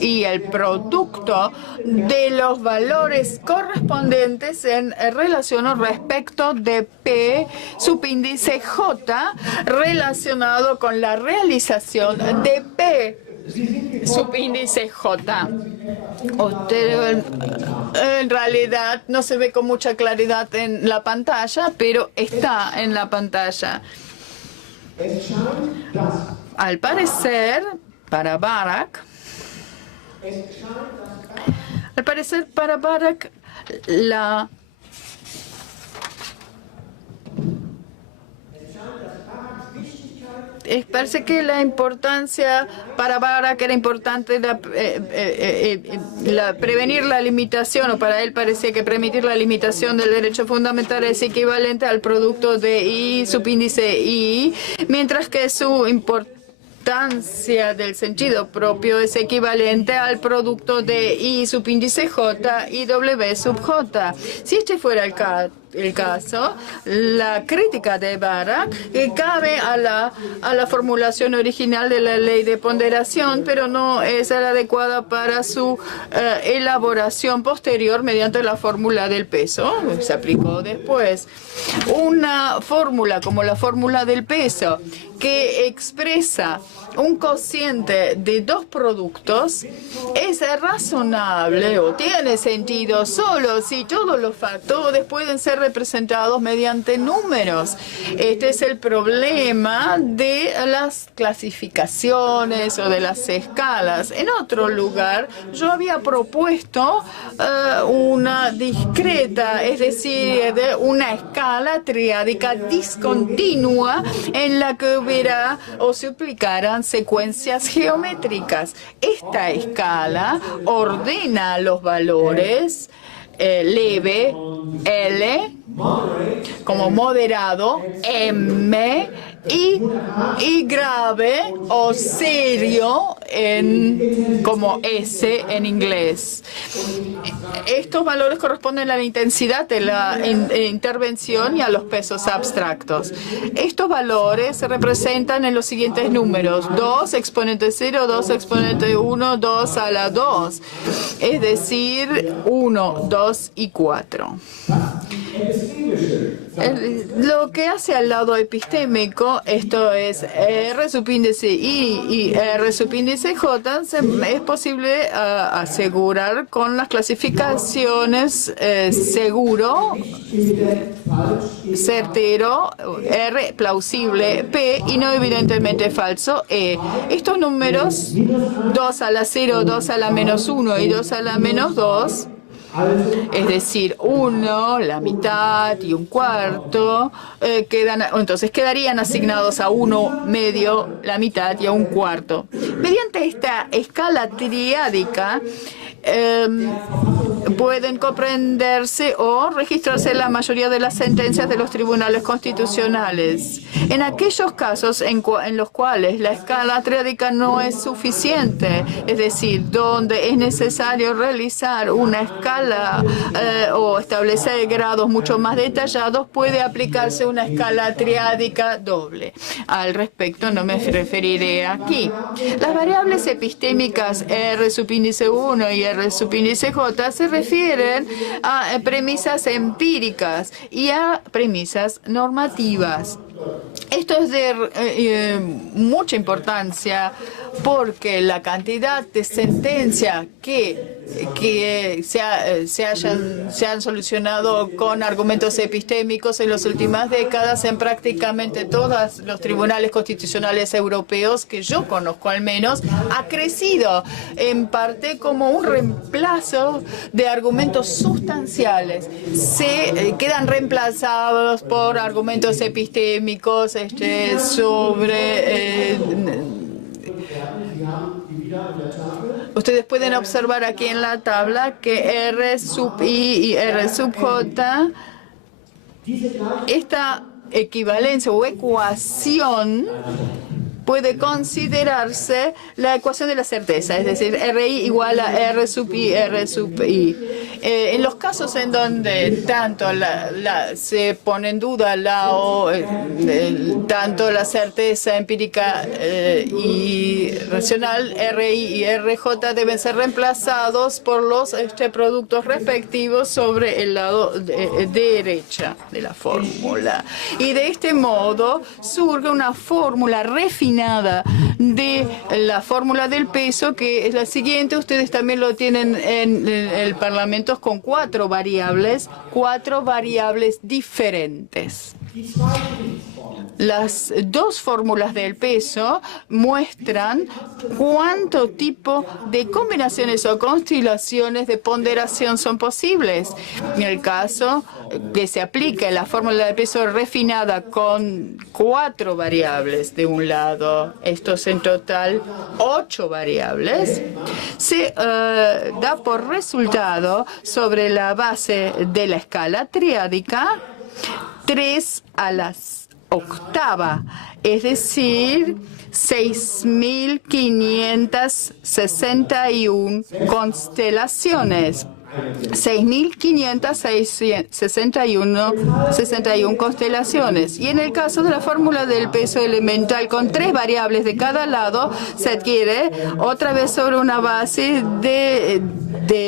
Y el producto de los valores correspondientes en relación o respecto de P subíndice J relacionado con la realización de P subíndice J. Usted en realidad no se ve con mucha claridad en la pantalla, pero está en la pantalla. Al parecer, para Barak, parece que la importancia para Barak era importante prevenir la limitación, o para él parecía que permitir la limitación del derecho fundamental es equivalente al producto de I subíndice I, mientras que su importancia del sentido propio es equivalente al producto de I subíndice J y W sub J. Si este fuera el el caso, la crítica de Barak cabe a la formulación original de la ley de ponderación, pero no es la adecuada para su elaboración posterior mediante la fórmula del peso. Se aplicó después. Una fórmula como la fórmula del peso que expresa un cociente de dos productos es razonable o tiene sentido solo si todos los factores pueden ser representados mediante números. Este es el problema de las clasificaciones o de las escalas. En otro lugar, yo había propuesto una discreta, es decir, de una escala triádica discontinua en la que hubiera o se aplicaran secuencias geométricas. Esta escala ordena los valores leve, L, como moderado, M, y grave o serio como S en inglés. Estos valores corresponden a la intensidad de la intervención y a los pesos abstractos. Estos valores se representan en los siguientes números: 2 exponente 0, 2 exponente 1, 2 a la 2, es decir, 1, 2 y 4. Lo que hace al lado epistémico, esto es R subíndice I y R subíndice J, es posible asegurar con las clasificaciones seguro, certero, R plausible, P y no evidentemente falso, E. Estos números, 2 a la 0, 2 a la menos 1 y 2 a la menos 2, es decir, 1, la mitad y un cuarto, entonces quedarían asignados a 1 medio, la mitad y a un cuarto. Mediante esta escala triádica pueden comprenderse o registrarse la mayoría de las sentencias de los tribunales constitucionales. En aquellos casos en los cuales la escala triádica no es suficiente, es decir, donde es necesario realizar una escala o establecer grados mucho más detallados, puede aplicarse una escala triádica doble. Al respecto no me referiré aquí. Las variables epistémicas R subíndice 1 y R subíndice J se refieren a premisas empíricas y a premisas normativas. Esto es de mucha importancia porque la cantidad de sentencias que se han solucionado con argumentos epistémicos en las últimas décadas en prácticamente todos los tribunales constitucionales europeos, que yo conozco al menos, ha crecido en parte como un reemplazo de argumentos sustanciales. Se quedan reemplazados por argumentos epistémicos sobre... Ustedes pueden observar aquí en la tabla que R sub I y R sub J, esta equivalencia o ecuación puede considerarse la ecuación de la certeza, es decir, RI igual a R sub I, R sub I. En los casos en donde tanto se pone en duda tanto la certeza empírica y racional, RI y RJ deben ser reemplazados por los productos respectivos sobre el lado derecha de la fórmula. Y de este modo surge una fórmula refinada de la fórmula del peso, que es la siguiente. Ustedes también lo tienen en el Parlamento con cuatro variables diferentes. Las dos fórmulas del peso muestran cuánto tipo de combinaciones o constelaciones de ponderación son posibles. En el caso que se aplique la fórmula del peso refinada con 4 variables de un lado, estos en total 8 variables, se da por resultado, sobre la base de la escala triádica, 3 a las octava, es decir, 6.561 constelaciones. 6.561 constelaciones. Y en el caso de la fórmula del peso elemental con 3 variables de cada lado, se adquiere otra vez sobre una base de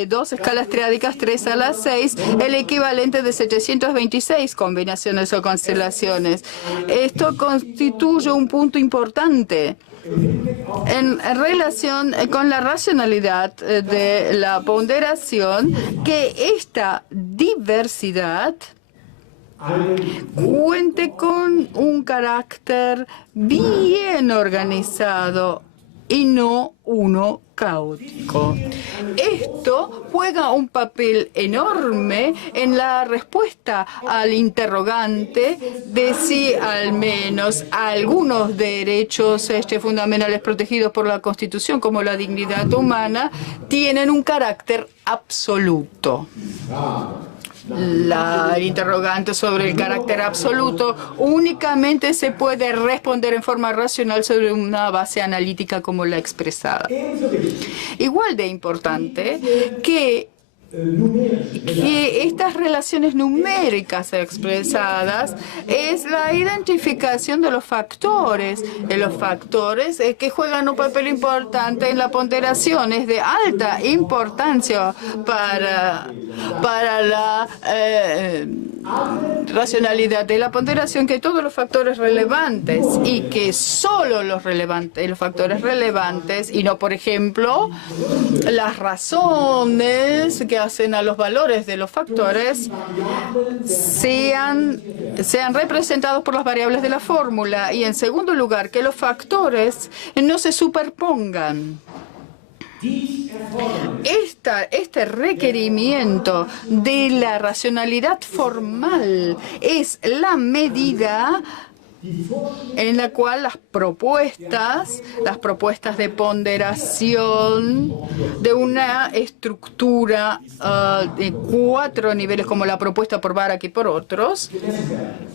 2 escalas triádicas 3 a la 6, el equivalente de 726 combinaciones o constelaciones. Esto constituye un punto importante en relación con la racionalidad de la ponderación, que esta diversidad cuente con un carácter bien organizado y no uno caótico. Esto juega un papel enorme en la respuesta al interrogante de si al menos algunos derechos fundamentales protegidos por la Constitución, como la dignidad humana, tienen un carácter absoluto. El interrogante sobre el carácter absoluto únicamente se puede responder en forma racional sobre una base analítica como la expresada. Igual de importante que estas relaciones numéricas expresadas es la identificación de los factores que juegan un papel importante en la ponderación. Es de alta importancia para la racionalidad de la ponderación que todos los factores relevantes, y que solo los factores relevantes, y no, por ejemplo, las razones que hacen a los valores de los factores, sean representados por las variables de la fórmula. Y en segundo lugar, que los factores no se superpongan. Este requerimiento de la racionalidad formal es la medida en la cual las propuestas de ponderación de una estructura de 4 niveles, como la propuesta por Barak y por otros,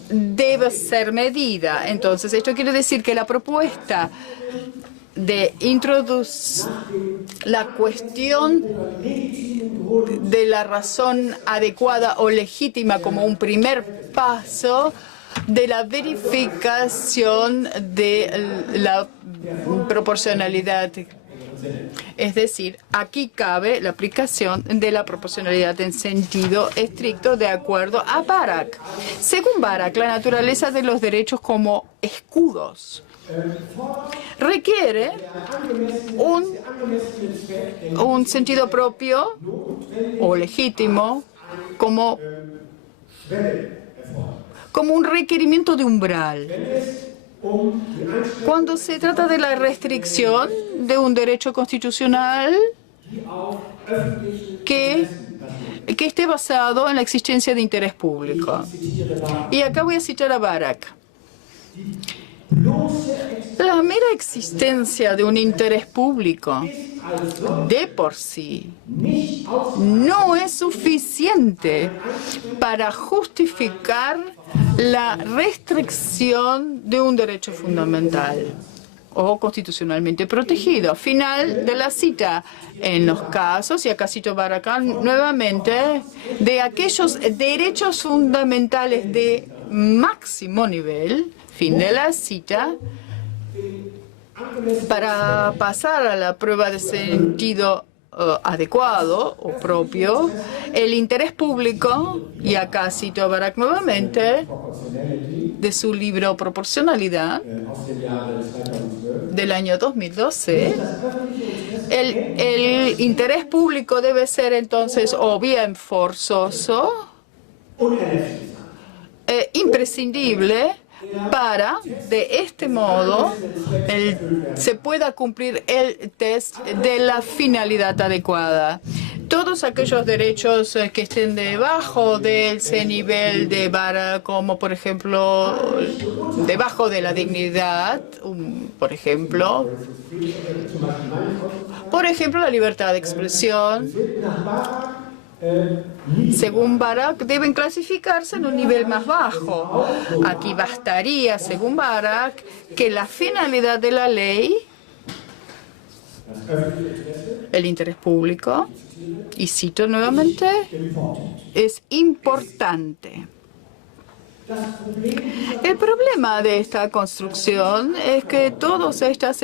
debe ser medida. Entonces, esto quiere decir que la propuesta de introducir la cuestión de la razón adecuada o legítima como un primer paso de la verificación de la proporcionalidad. Es decir, aquí cabe la aplicación de la proporcionalidad en sentido estricto de acuerdo a Barak. Según Barak, la naturaleza de los derechos como escudos requiere un sentido propio o legítimo como un requerimiento de umbral. Cuando se trata de la restricción de un derecho constitucional que esté basado en la existencia de interés público. Y acá voy a citar a Barak. La mera existencia de un interés público de por sí no es suficiente para justificar la restricción de un derecho fundamental o constitucionalmente protegido. Final de la cita. En los casos, y acá cito Barak nuevamente, de aquellos derechos fundamentales de máximo nivel, fin de la cita, para pasar a la prueba de sentido adecuado o propio, el interés público, y acá cito a Barak nuevamente, de su libro Proporcionalidad, del año 2012, el interés público debe ser entonces o bien forzoso, imprescindible, para, de este modo, se pueda cumplir el test de la finalidad adecuada. Todos aquellos derechos que estén debajo de ese nivel de vara, como por ejemplo, debajo de la dignidad, por ejemplo, la libertad de expresión, según Barak, deben clasificarse en un nivel más bajo. Aquí bastaría, según Barak, que la finalidad de la ley, el interés público, y cito nuevamente, es importante. El problema de esta construcción es que todas estas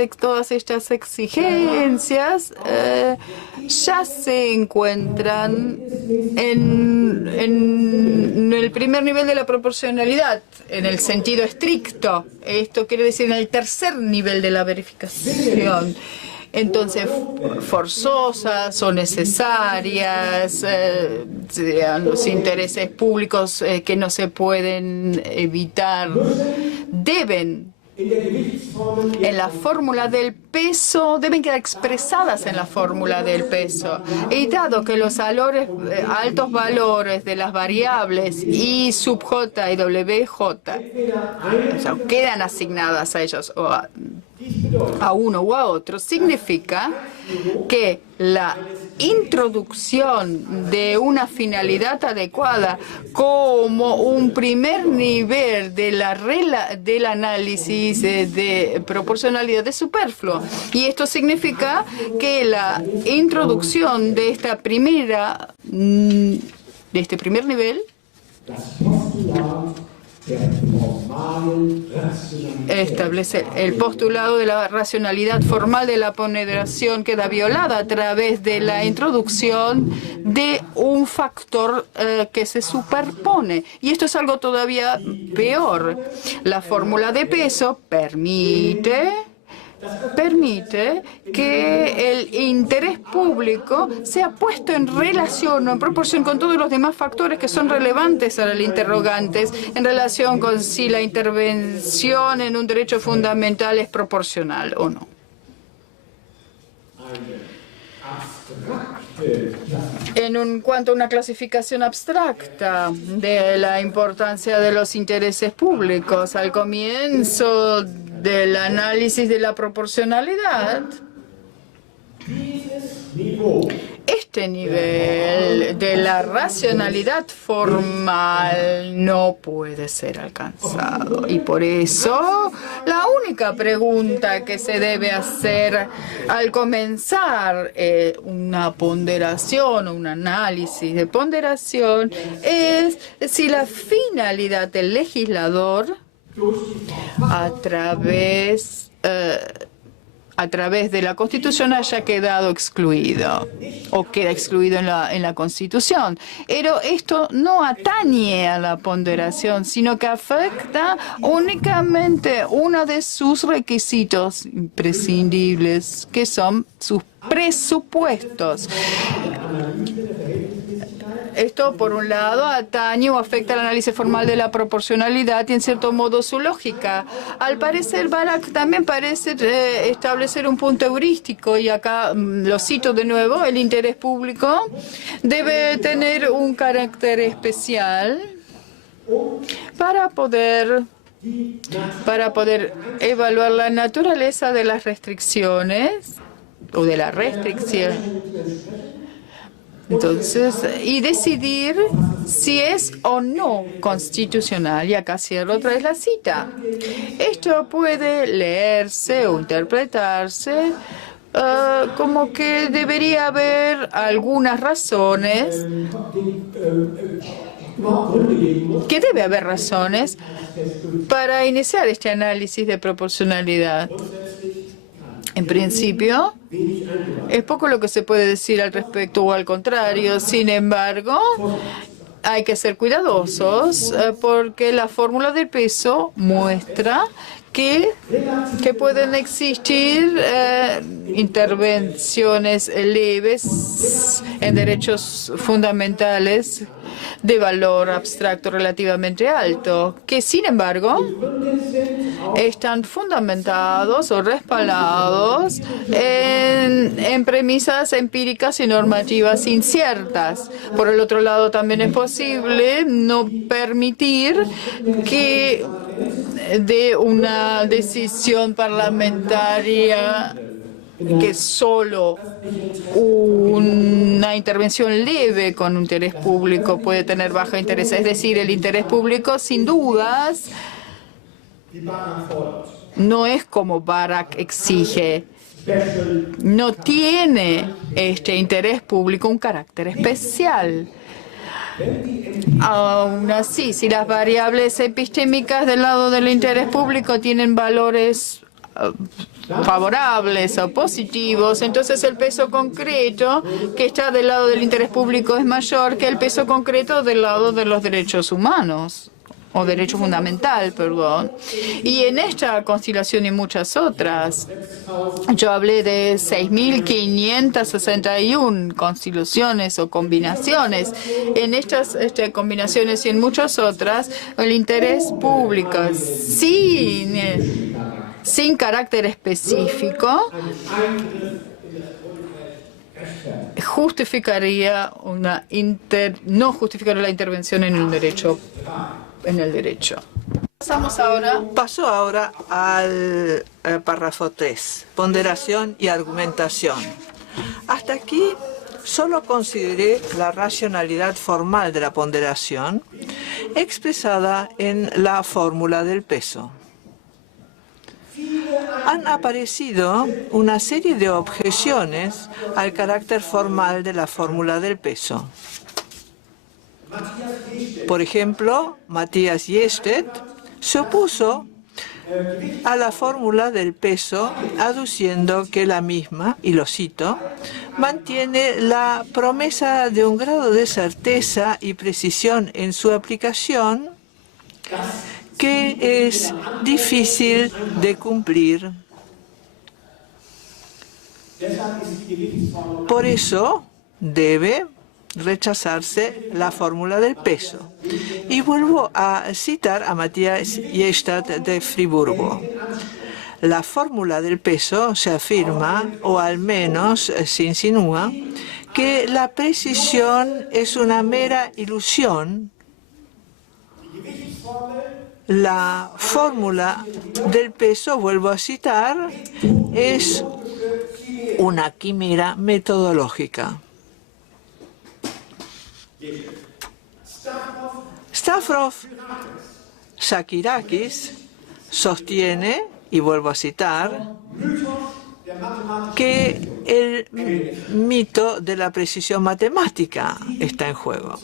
exigencias ya se encuentran en el primer nivel de la proporcionalidad, en el sentido estricto. Esto quiere decir en el tercer nivel de la verificación. Entonces, forzosas o necesarias, los intereses públicos que no se pueden evitar, deben, en la fórmula del peso, deben quedar expresadas en la fórmula del peso. Y dado que los altos valores de las variables I sub J y WJ, o sea, quedan asignadas a ellos o a uno u a otro, significa que la introducción de una finalidad adecuada como un primer nivel del análisis de proporcionalidad es superfluo. Y esto significa que la introducción de este primer nivel establece el postulado de la racionalidad formal de la ponderación queda violada a través de la introducción de un factor que se superpone. Y esto es algo todavía peor. La fórmula de peso permite que el interés público sea puesto en relación o en proporción con todos los demás factores que son relevantes al interrogante en relación con si la intervención en un derecho fundamental es proporcional o no. En cuanto a una clasificación abstracta de la importancia de los intereses públicos, al comienzo del análisis de la proporcionalidad, este nivel de la racionalidad formal no puede ser alcanzado. Y por eso la única pregunta que se debe hacer al comenzar una ponderación o un análisis de ponderación es si la finalidad del legislador a través de la Constitución haya quedado excluido o queda excluido en la Constitución. Pero esto no atañe a la ponderación, sino que afecta únicamente uno de sus requisitos imprescindibles, que son sus presupuestos. Esto, por un lado, atañe o afecta al análisis formal de la proporcionalidad y, en cierto modo, su lógica. Al parecer, Barak también parece establecer un punto heurístico, y acá lo cito de nuevo: el interés público debe tener un carácter especial para poder evaluar la naturaleza de las restricciones o de la restricción. Entonces, y decidir si es o no constitucional. Y acá cierro otra vez la cita. Esto puede leerse o interpretarse como que debería haber algunas razones, que debe haber razones para iniciar este análisis de proporcionalidad. En principio, es poco lo que se puede decir al respecto o al contrario. Sin embargo, hay que ser cuidadosos porque la fórmula del peso muestra que pueden existir intervenciones leves en derechos fundamentales de valor abstracto relativamente alto, que sin embargo están fundamentados o respaldados en premisas empíricas y normativas inciertas. Por el otro lado, también es posible no permitir que de una decisión parlamentaria que solo una intervención leve con un interés público puede tener bajo interés. Es decir, el interés público, sin dudas, no es como Barak exige. No tiene este interés público un carácter especial. Aún así, si las variables epistémicas del lado del interés público tienen valores favorables o positivos, entonces el peso concreto que está del lado del interés público es mayor que el peso concreto del lado de los derechos humanos, o derecho fundamental, perdón. Y en esta conciliación y muchas otras, yo hablé de 6.561 conciliaciones o combinaciones. En estas combinaciones y en muchas otras, el interés público sin carácter específico justificaría no justificaría la intervención en el derecho. Paso ahora al párrafo 3, ponderación y argumentación. Hasta aquí solo consideré la racionalidad formal de la ponderación expresada en la fórmula del peso. Han aparecido una serie de objeciones al carácter formal de la fórmula del peso. Por ejemplo, Matthias Jested se opuso a la fórmula del peso, aduciendo que la misma, y lo cito, mantiene la promesa de un grado de certeza y precisión en su aplicación que es difícil de cumplir. Por eso debe rechazarse la fórmula del peso. Y vuelvo a citar a Matthias Jested de Friburgo. La fórmula del peso se afirma, o al menos se insinúa, que la precisión es una mera ilusión. La fórmula del peso, vuelvo a citar, es una quimera metodológica. Stavros Sakirakis sostiene, y vuelvo a citar, que el mito de la precisión matemática está en juego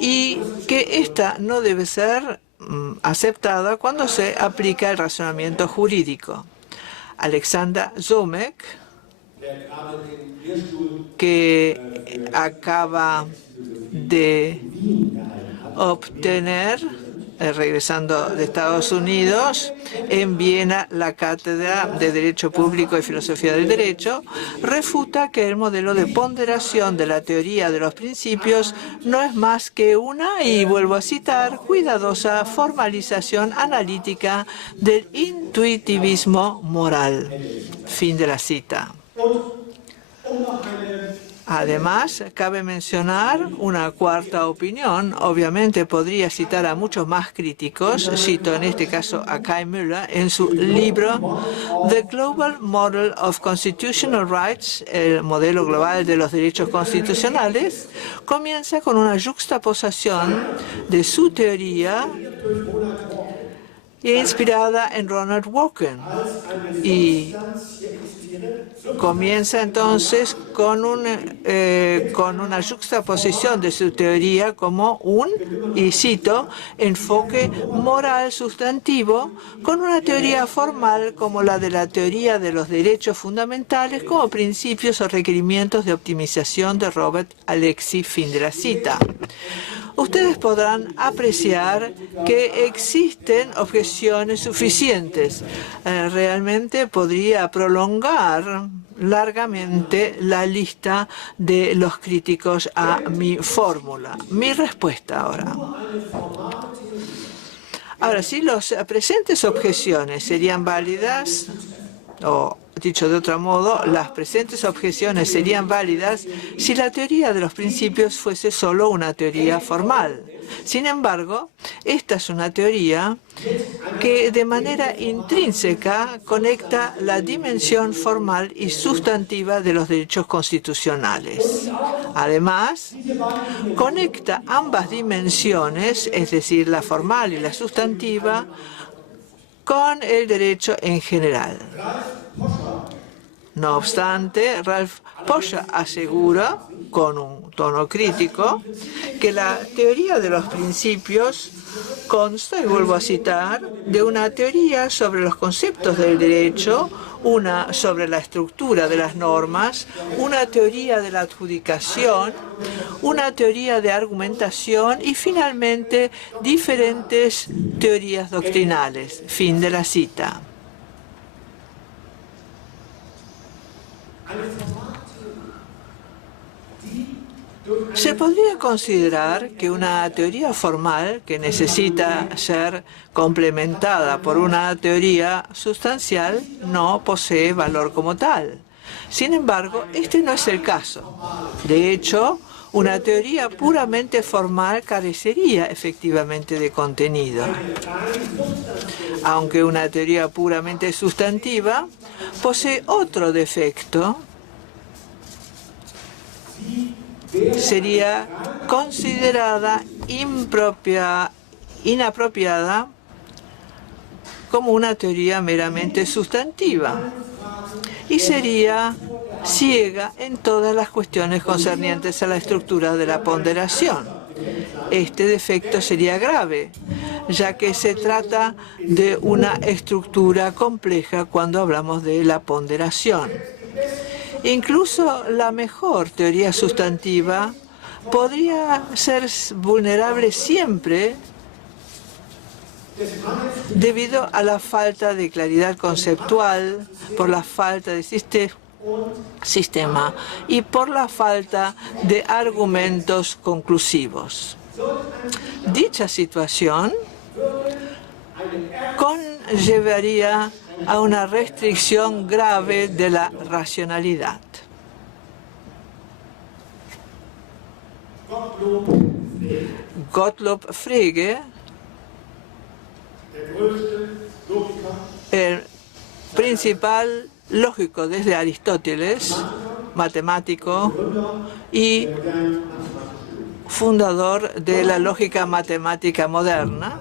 y que esta no debe ser aceptada cuando se aplica el razonamiento jurídico. Alexander Zomek, que acaba de obtener, regresando de Estados Unidos, en Viena, la Cátedra de Derecho Público y Filosofía del Derecho, refuta que el modelo de ponderación de la teoría de los principios no es más que una, y vuelvo a citar, cuidadosa formalización analítica del intuitivismo moral. Fin de la cita. Además, cabe mencionar una cuarta opinión. Obviamente podría citar a muchos más críticos. Cito en este caso a Kai Müller en su libro The Global Model of Constitutional Rights, el modelo global de los derechos constitucionales. Comienza con una juxtaposición de su teoría inspirada en Ronald Dworkin, y comienza entonces con una juxtaposición de su teoría como un, y cito, enfoque moral sustantivo, con una teoría formal como la de la teoría de los derechos fundamentales como principios o requerimientos de optimización de Robert Alexy. Fin de la cita. Ustedes podrán apreciar que existen objeciones suficientes. Realmente podría prolongar largamente la lista de los críticos a mi fórmula. Mi respuesta ahora. Ahora, si las presentes objeciones serían válidas, o dicho de otro modo, las presentes objeciones serían válidas si la teoría de los principios fuese solo una teoría formal. Sin embargo, esta es una teoría que de manera intrínseca conecta la dimensión formal y sustantiva de los derechos constitucionales. Además, conecta ambas dimensiones, es decir, la formal y la sustantiva, con el derecho en general. No obstante, Ralph Posher asegura, con un tono crítico, que la teoría de los principios consta, y vuelvo a citar, de una teoría sobre los conceptos del derecho, una sobre la estructura de las normas, una teoría de la adjudicación, una teoría de argumentación y finalmente diferentes teorías doctrinales. Fin de la cita. Se podría considerar que una teoría formal que necesita ser complementada por una teoría sustancial no posee valor como tal. Sin embargo, este no es el caso. De hecho, una teoría puramente formal carecería efectivamente de contenido. Aunque una teoría puramente sustantiva posee otro defecto, sería considerada inapropiada como una teoría meramente sustantiva y sería ciega en todas las cuestiones concernientes a la estructura de la ponderación. Este defecto sería grave, ya que se trata de una estructura compleja cuando hablamos de la ponderación. Incluso la mejor teoría sustantiva podría ser vulnerable siempre debido a la falta de claridad conceptual, por la falta de sistema y por la falta de argumentos conclusivos. Dicha situación conllevaría a una restricción grave de la racionalidad. Gottlob Frege, el principal lógico desde Aristóteles, matemático y fundador de la lógica matemática moderna,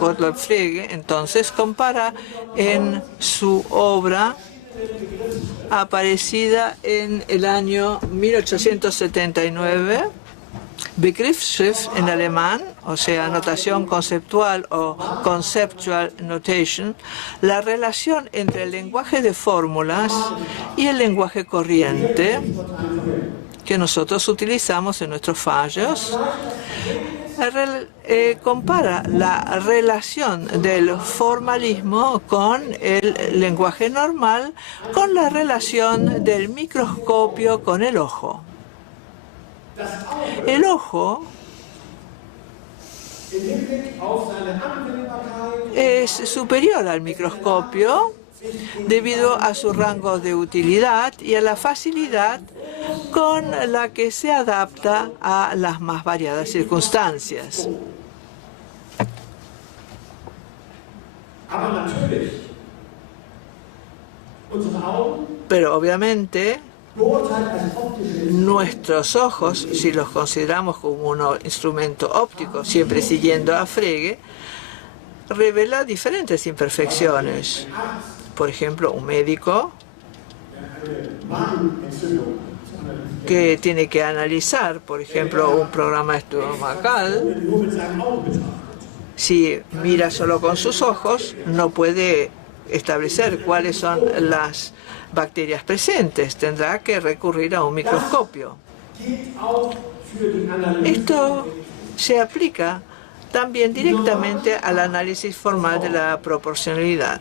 Gottlob Frege, entonces, compara en su obra aparecida en el año 1879, Begriffsschrift en alemán, o sea, notación conceptual o conceptual notation, la relación entre el lenguaje de fórmulas y el lenguaje corriente que nosotros utilizamos en nuestros fallos. Compara la relación del formalismo con el lenguaje normal con la relación del microscopio con el ojo. El ojo es superior al microscopio debido a su rango de utilidad y a la facilidad con la que se adapta a las más variadas circunstancias. Pero obviamente nuestros ojos, si los consideramos como un instrumento óptico, siempre siguiendo a Frege, revela diferentes imperfecciones. Por ejemplo, un médico que tiene que analizar, por ejemplo, un programa estomacal, si mira solo con sus ojos, no puede establecer cuáles son las bacterias presentes, tendrá que recurrir a un microscopio. Esto se aplica también directamente al análisis formal de la proporcionalidad.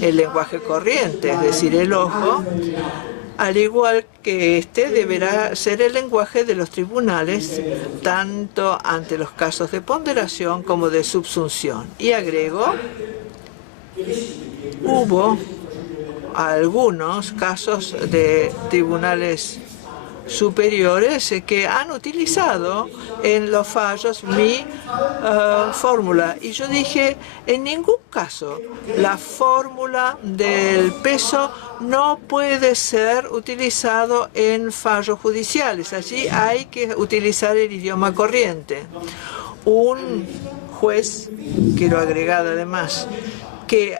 El lenguaje corriente, es decir, el ojo, al igual que este, deberá ser el lenguaje de los tribunales, tanto ante los casos de ponderación como de subsunción. Y agrego, hubo algunos casos de tribunales superiores que han utilizado en los fallos mi fórmula. Y yo dije, en ningún caso la fórmula del peso no puede ser utilizado en fallos judiciales. Allí hay que utilizar el idioma corriente. Un juez, quiero agregar además, que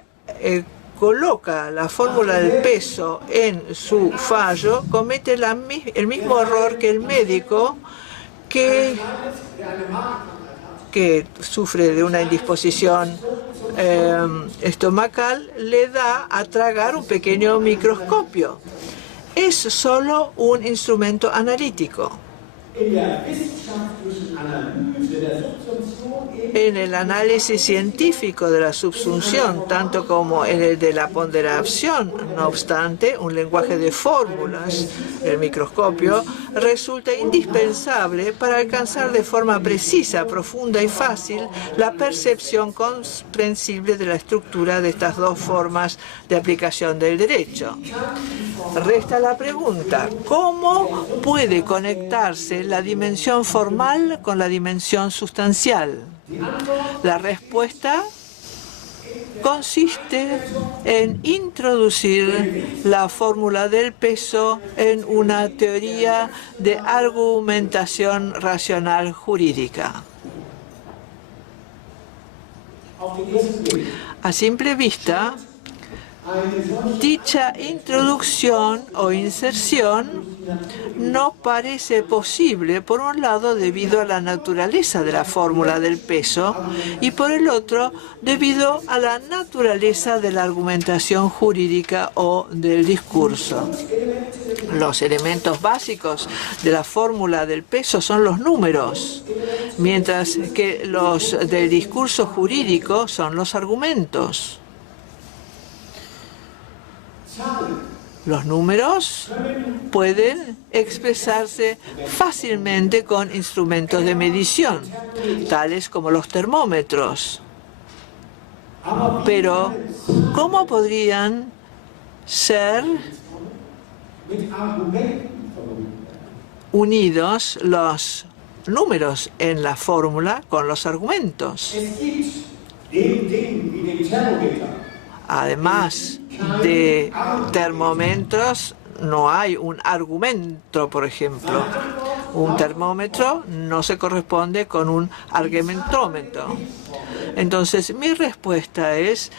coloca la fórmula del peso en su fallo, comete el mismo error que el médico que sufre de una indisposición estomacal, le da a tragar un pequeño microscopio. Es solo un instrumento analítico. En el análisis científico de la subsunción, tanto como en el de la ponderación, no obstante, un lenguaje de fórmulas, el microscopio, resulta indispensable para alcanzar de forma precisa, profunda y fácil la percepción comprensible de la estructura de estas dos formas de aplicación del derecho. Resta la pregunta, ¿cómo puede conectarse la dimensión formal con la dimensión sustancial? La respuesta consiste en introducir la fórmula del peso en una teoría de argumentación racional jurídica. A simple vista, dicha introducción o inserción no parece posible, por un lado, debido a la naturaleza de la fórmula del peso y, por el otro, debido a la naturaleza de la argumentación jurídica o del discurso. Los elementos básicos de la fórmula del peso son los números, mientras que los del discurso jurídico son los argumentos. Los números pueden expresarse fácilmente con instrumentos de medición, tales como los termómetros. Pero, ¿cómo podrían ser unidos los números en la fórmula con los argumentos? Además de termómetros, no hay un argumento, por ejemplo. Un termómetro no se corresponde con un argumentómetro. Entonces, mi respuesta es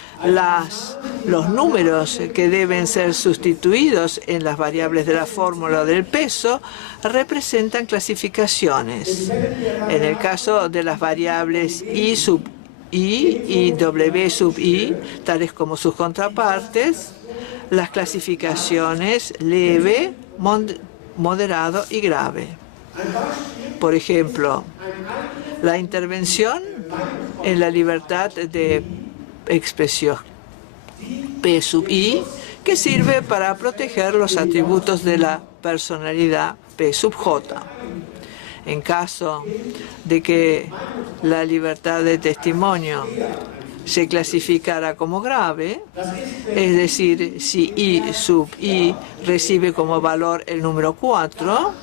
los números que deben ser sustituidos en las variables de la fórmula del peso representan clasificaciones. En el caso de las variables I sub I y W sub I, tales como sus contrapartes, las clasificaciones leve, moderado y grave. Por ejemplo, la intervención en la libertad de expresión P sub I, que sirve para proteger los atributos de la personalidad P sub J. En caso de que la libertad de testimonio se clasificara como grave, es decir, si I sub I recibe como valor el número 4,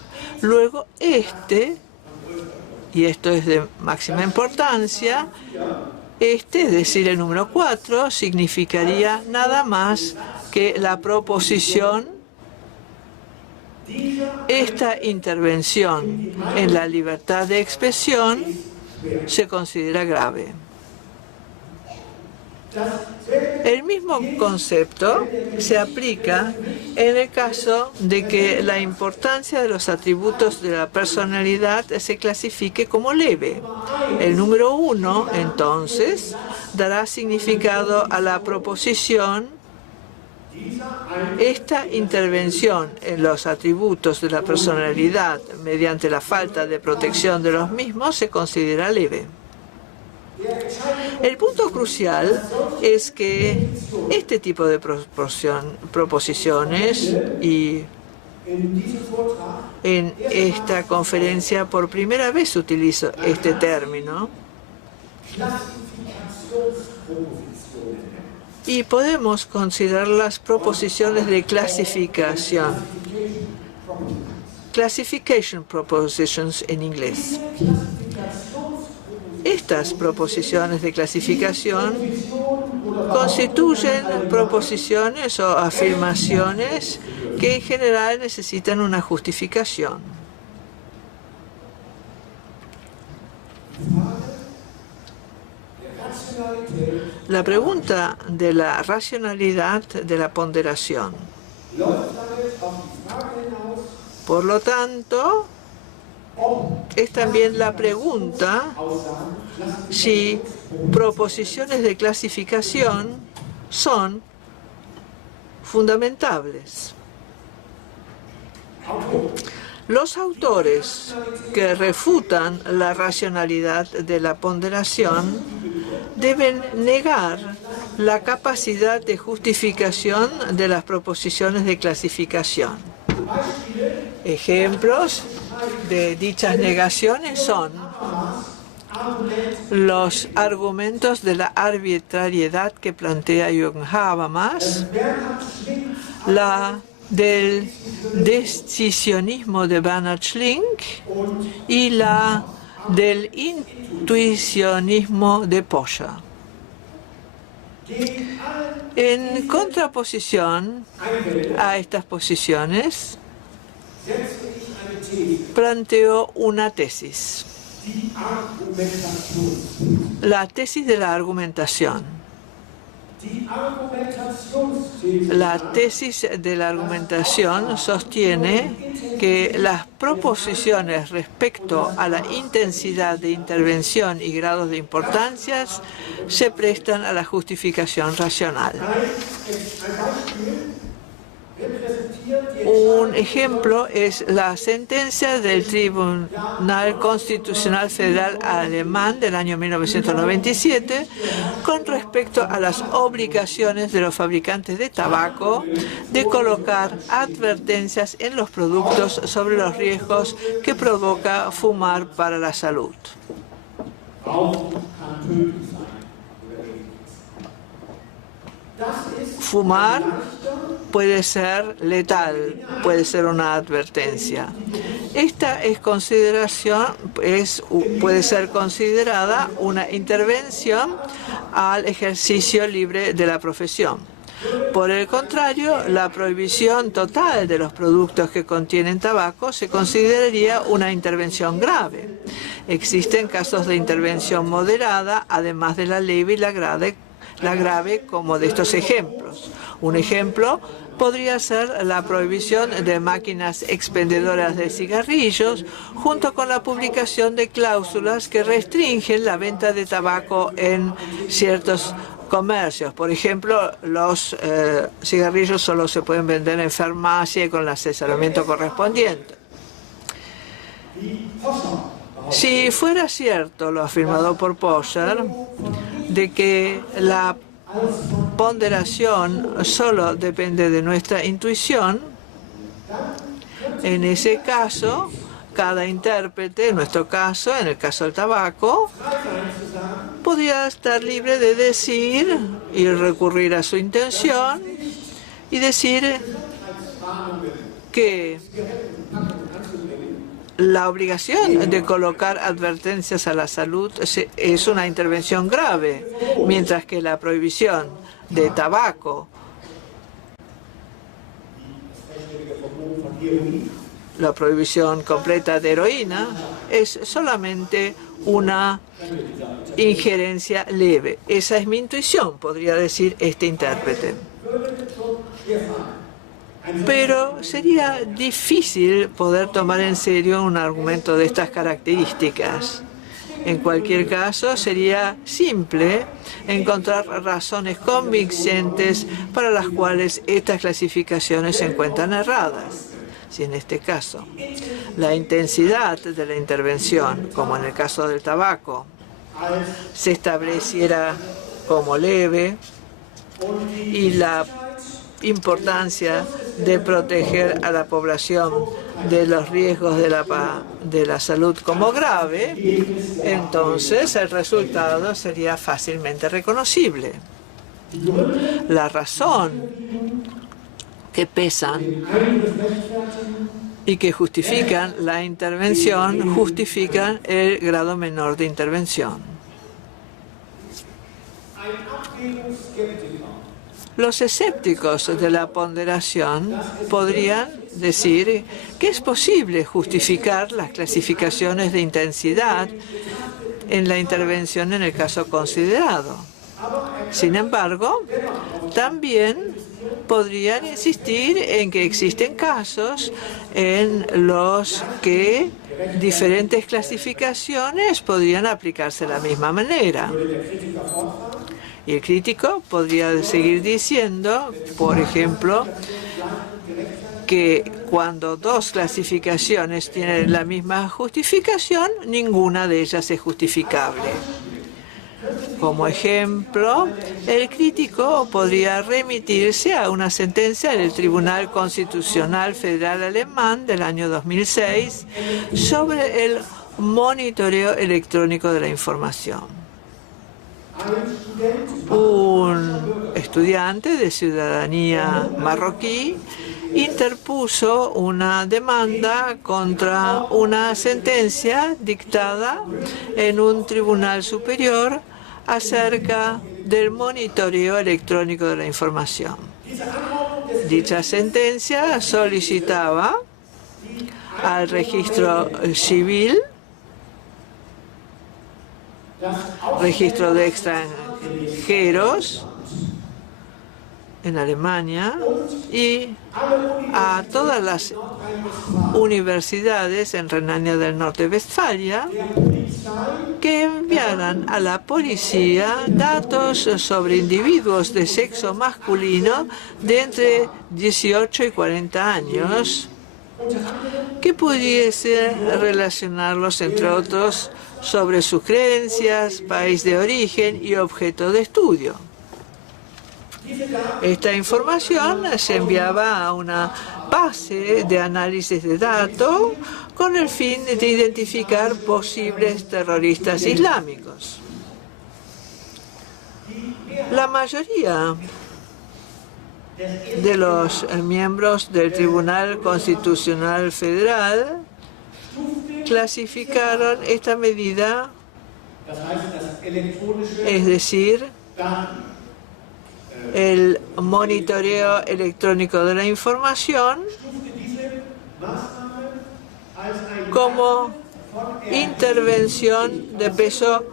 luego y esto es de máxima importancia, es decir, el número 4 significaría nada más que la proposición. Esta intervención en la libertad de expresión se considera grave. El mismo concepto se aplica en el caso de que la importancia de los atributos de la personalidad se clasifique como leve. El número 1, entonces, dará significado a la proposición. Esta intervención en los atributos de la personalidad mediante la falta de protección de los mismos se considera leve. El punto crucial es que este tipo de proposiciones, y en esta conferencia por primera vez utilizo este término, y podemos considerar las proposiciones de clasificación. classification propositions en inglés. Estas proposiciones de clasificación constituyen proposiciones o afirmaciones que en general necesitan una justificación. La pregunta de la racionalidad de la ponderación. Por lo tanto, es también la pregunta si proposiciones de clasificación son fundamentables. Los autores que refutan la racionalidad de la ponderación deben negar la capacidad de justificación de las proposiciones de clasificación. Ejemplos de dichas negaciones son los argumentos de la arbitrariedad que plantea Jürgen Habermas, la del decisionismo de Bernhard Schlink y la del intuicionismo de Poscher. En contraposición a estas posiciones, planteo una tesis, la tesis de la argumentación. La tesis de la argumentación sostiene que las proposiciones respecto a la intensidad de intervención y grados de importancia se prestan a la justificación racional. Un ejemplo es la sentencia del Tribunal Constitucional Federal Alemán del año 1997 con respecto a las obligaciones de los fabricantes de tabaco de colocar advertencias en los productos sobre los riesgos que provoca fumar para la salud. Fumar puede ser letal, puede ser una advertencia. Esta puede ser considerada una intervención al ejercicio libre de la profesión. Por el contrario, la prohibición total de los productos que contienen tabaco se consideraría una intervención grave. Existen casos de intervención moderada, además de la leve y la grave, como de estos ejemplos. Un ejemplo podría ser la prohibición de máquinas expendedoras de cigarrillos, junto con la publicación de cláusulas que restringen la venta de tabaco en ciertos comercios. Por ejemplo, los cigarrillos solo se pueden vender en farmacia y con el asesoramiento correspondiente. Si fuera cierto lo afirmado por Poscher, de que la ponderación solo depende de nuestra intuición, en ese caso, cada intérprete, en nuestro caso, en el caso del tabaco, podría estar libre de decir y recurrir a su intención y decir que la obligación de colocar advertencias a la salud es una intervención grave, mientras que la prohibición de tabaco, la prohibición completa de heroína, es solamente una injerencia leve. Esa es mi intuición, podría decir este intérprete. Pero sería difícil poder tomar en serio un argumento de estas características. En cualquier caso, sería simple encontrar razones convincentes para las cuales estas clasificaciones se encuentran erradas. Si en este caso la intensidad de la intervención, como en el caso del tabaco, se estableciera como leve y la importancia de proteger a la población de los riesgos de la salud como grave, entonces el resultado sería fácilmente reconocible. La razón que pesan y que justifican la intervención, justifican el grado menor de intervención. Los escépticos de la ponderación podrían decir que es posible justificar las clasificaciones de intensidad en la intervención en el caso considerado. Sin embargo, también podrían insistir en que existen casos en los que diferentes clasificaciones podrían aplicarse de la misma manera. Y el crítico podría seguir diciendo, por ejemplo, que cuando dos clasificaciones tienen la misma justificación, ninguna de ellas es justificable. Como ejemplo, el crítico podría remitirse a una sentencia del Tribunal Constitucional Federal Alemán del año 2006 sobre el monitoreo electrónico de la información. Un estudiante de ciudadanía marroquí interpuso una demanda contra una sentencia dictada en un tribunal superior acerca del monitoreo electrónico de la información. Dicha sentencia solicitaba al registro civil, registro de extranjeros en Alemania, y a todas las universidades en Renania del Norte-Westfalia que enviaran a la policía datos sobre individuos de sexo masculino de entre 18 y 40 años que pudiese relacionarlos, entre otros, sobre sus creencias, país de origen y objeto de estudio. Esta información se enviaba a una base de análisis de datos con el fin de identificar posibles terroristas islámicos. La mayoría de los miembros del Tribunal Constitucional Federal clasificaron esta medida, es decir, el monitoreo electrónico de la información, como intervención de peso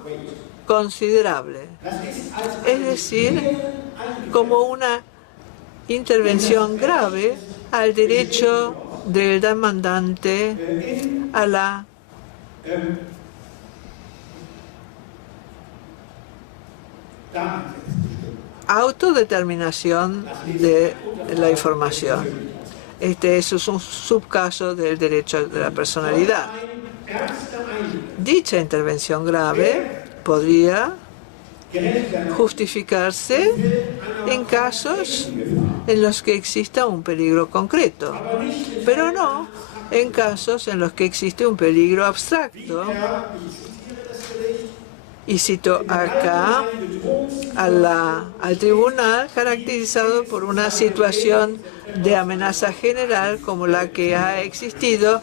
considerable, es decir, como una intervención grave al derecho del demandante a la autodeterminación de la información. Este es un subcaso del derecho de la personalidad. Dicha intervención grave podría justificarse en casos en los que exista un peligro concreto, pero no en casos en los que existe un peligro abstracto. Y cito acá al tribunal caracterizado por una situación de amenaza general como la que ha existido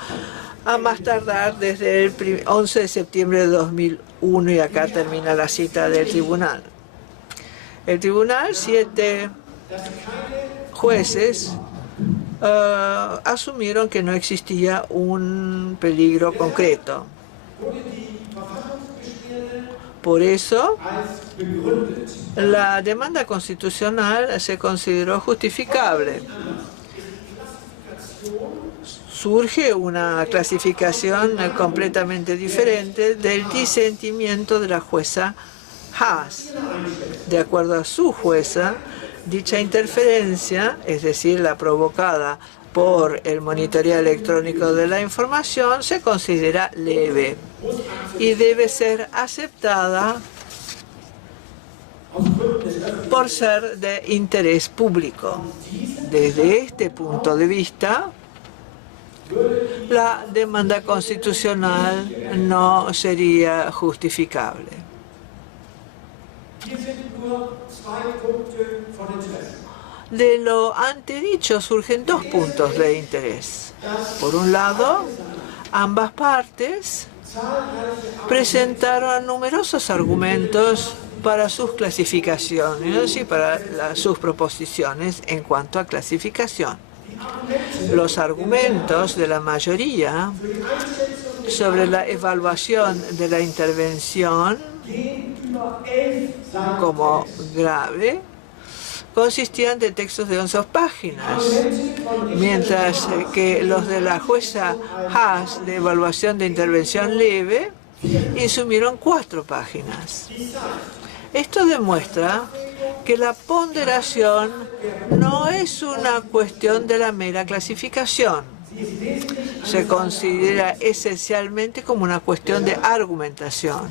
a más tardar desde el 11 de septiembre de 2001, y acá termina la cita del tribunal. El tribunal, 7 jueces asumieron que no existía un peligro concreto. Por eso, la demanda constitucional se consideró justificable. Surge una clasificación completamente diferente del disentimiento de la jueza Haas. De acuerdo a su jueza, dicha interferencia, es decir, la provocada por el monitoreo electrónico de la información, se considera leve y debe ser aceptada por ser de interés público. Desde este punto de vista, la demanda constitucional no sería justificable. de lo antedicho surgen dos puntos de interés. Por un lado, ambas partes presentaron numerosos argumentos para sus clasificaciones y para sus proposiciones en cuanto a clasificación. Los argumentos de la mayoría sobre la evaluación de la intervención como grave consistían de textos de 11 páginas, mientras que los de la jueza Haas de evaluación de intervención leve insumieron 4 páginas. Esto demuestra que la ponderación no es una cuestión de la mera clasificación. Se considera esencialmente como una cuestión de argumentación.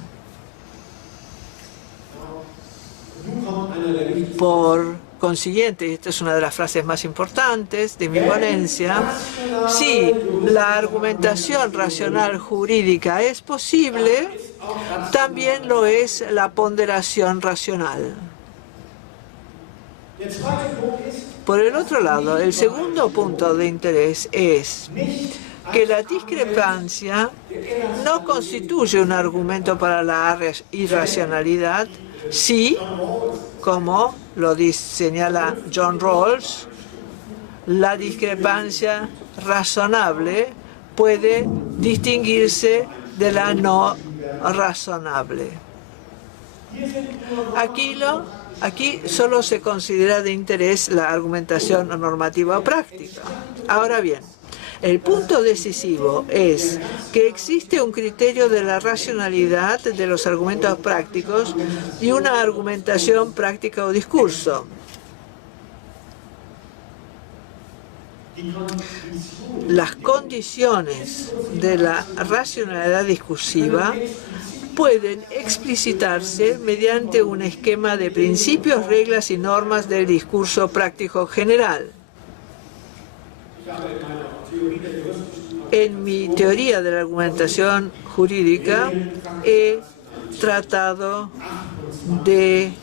Por consiguiente, y esta es una de las frases más importantes de mi ponencia, si la argumentación racional jurídica es posible, también lo es la ponderación racional. Por el otro lado, el segundo punto de interés es que la discrepancia no constituye un argumento para la irracionalidad, si, como lo señala John Rawls, la discrepancia razonable puede distinguirse de la no razonable. Aquí solo se considera de interés la argumentación normativa o práctica. Ahora bien, el punto decisivo es que existe un criterio de la racionalidad de los argumentos prácticos y una argumentación práctica o discurso. Las condiciones de la racionalidad discursiva pueden explicitarse mediante un esquema de principios, reglas y normas del discurso práctico general. En mi teoría de la argumentación jurídica he tratado de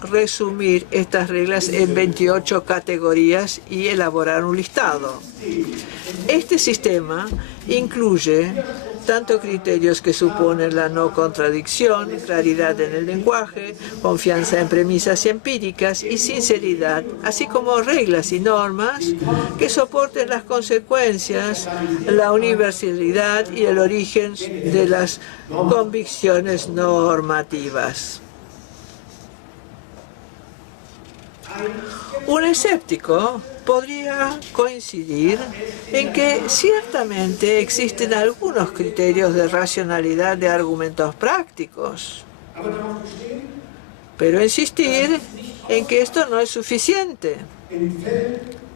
resumir estas reglas en 28 categorías y elaborar un listado. Este sistema incluye tanto criterios que suponen la no contradicción, claridad en el lenguaje, confianza en premisas empíricas y sinceridad, así como reglas y normas que soporten las consecuencias, la universalidad y el origen de las convicciones normativas. Un escéptico podría coincidir en que ciertamente existen algunos criterios de racionalidad de argumentos prácticos, pero insistir en que esto no es suficiente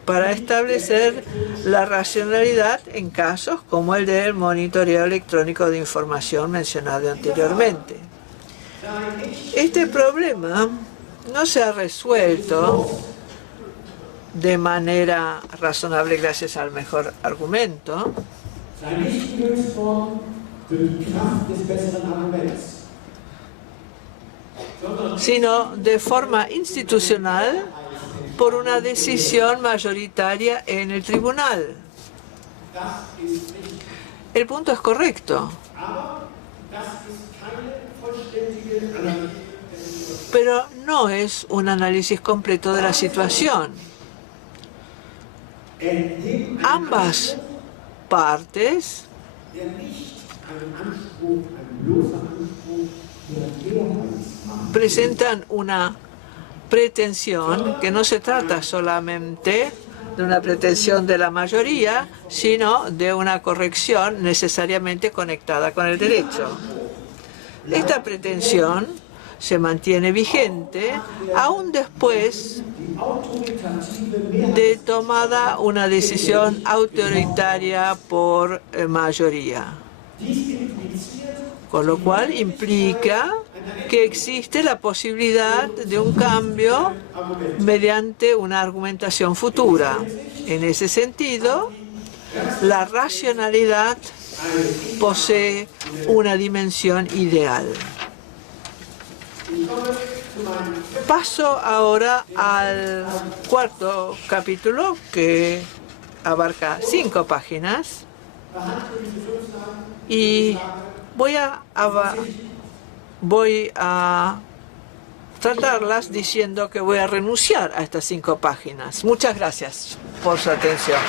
para establecer la racionalidad en casos como el del monitoreo electrónico de información mencionado anteriormente. Este problema no se ha resuelto de manera razonable gracias al mejor argumento, sino de forma institucional por una decisión mayoritaria en el tribunal. El punto es correcto, pero no es un análisis completo de la situación. Ambas partes presentan una pretensión que no se trata solamente de una pretensión de la mayoría, sino de una corrección necesariamente conectada con el derecho. Esta pretensión se mantiene vigente aún después de tomada una decisión autoritaria por mayoría, con lo cual implica que existe la posibilidad de un cambio mediante una argumentación futura. En ese sentido, la racionalidad posee una dimensión ideal. Paso ahora al cuarto capítulo, que abarca 5 páginas, y voy a tratarlas diciendo que voy a renunciar a estas 5 páginas. Muchas gracias por su atención.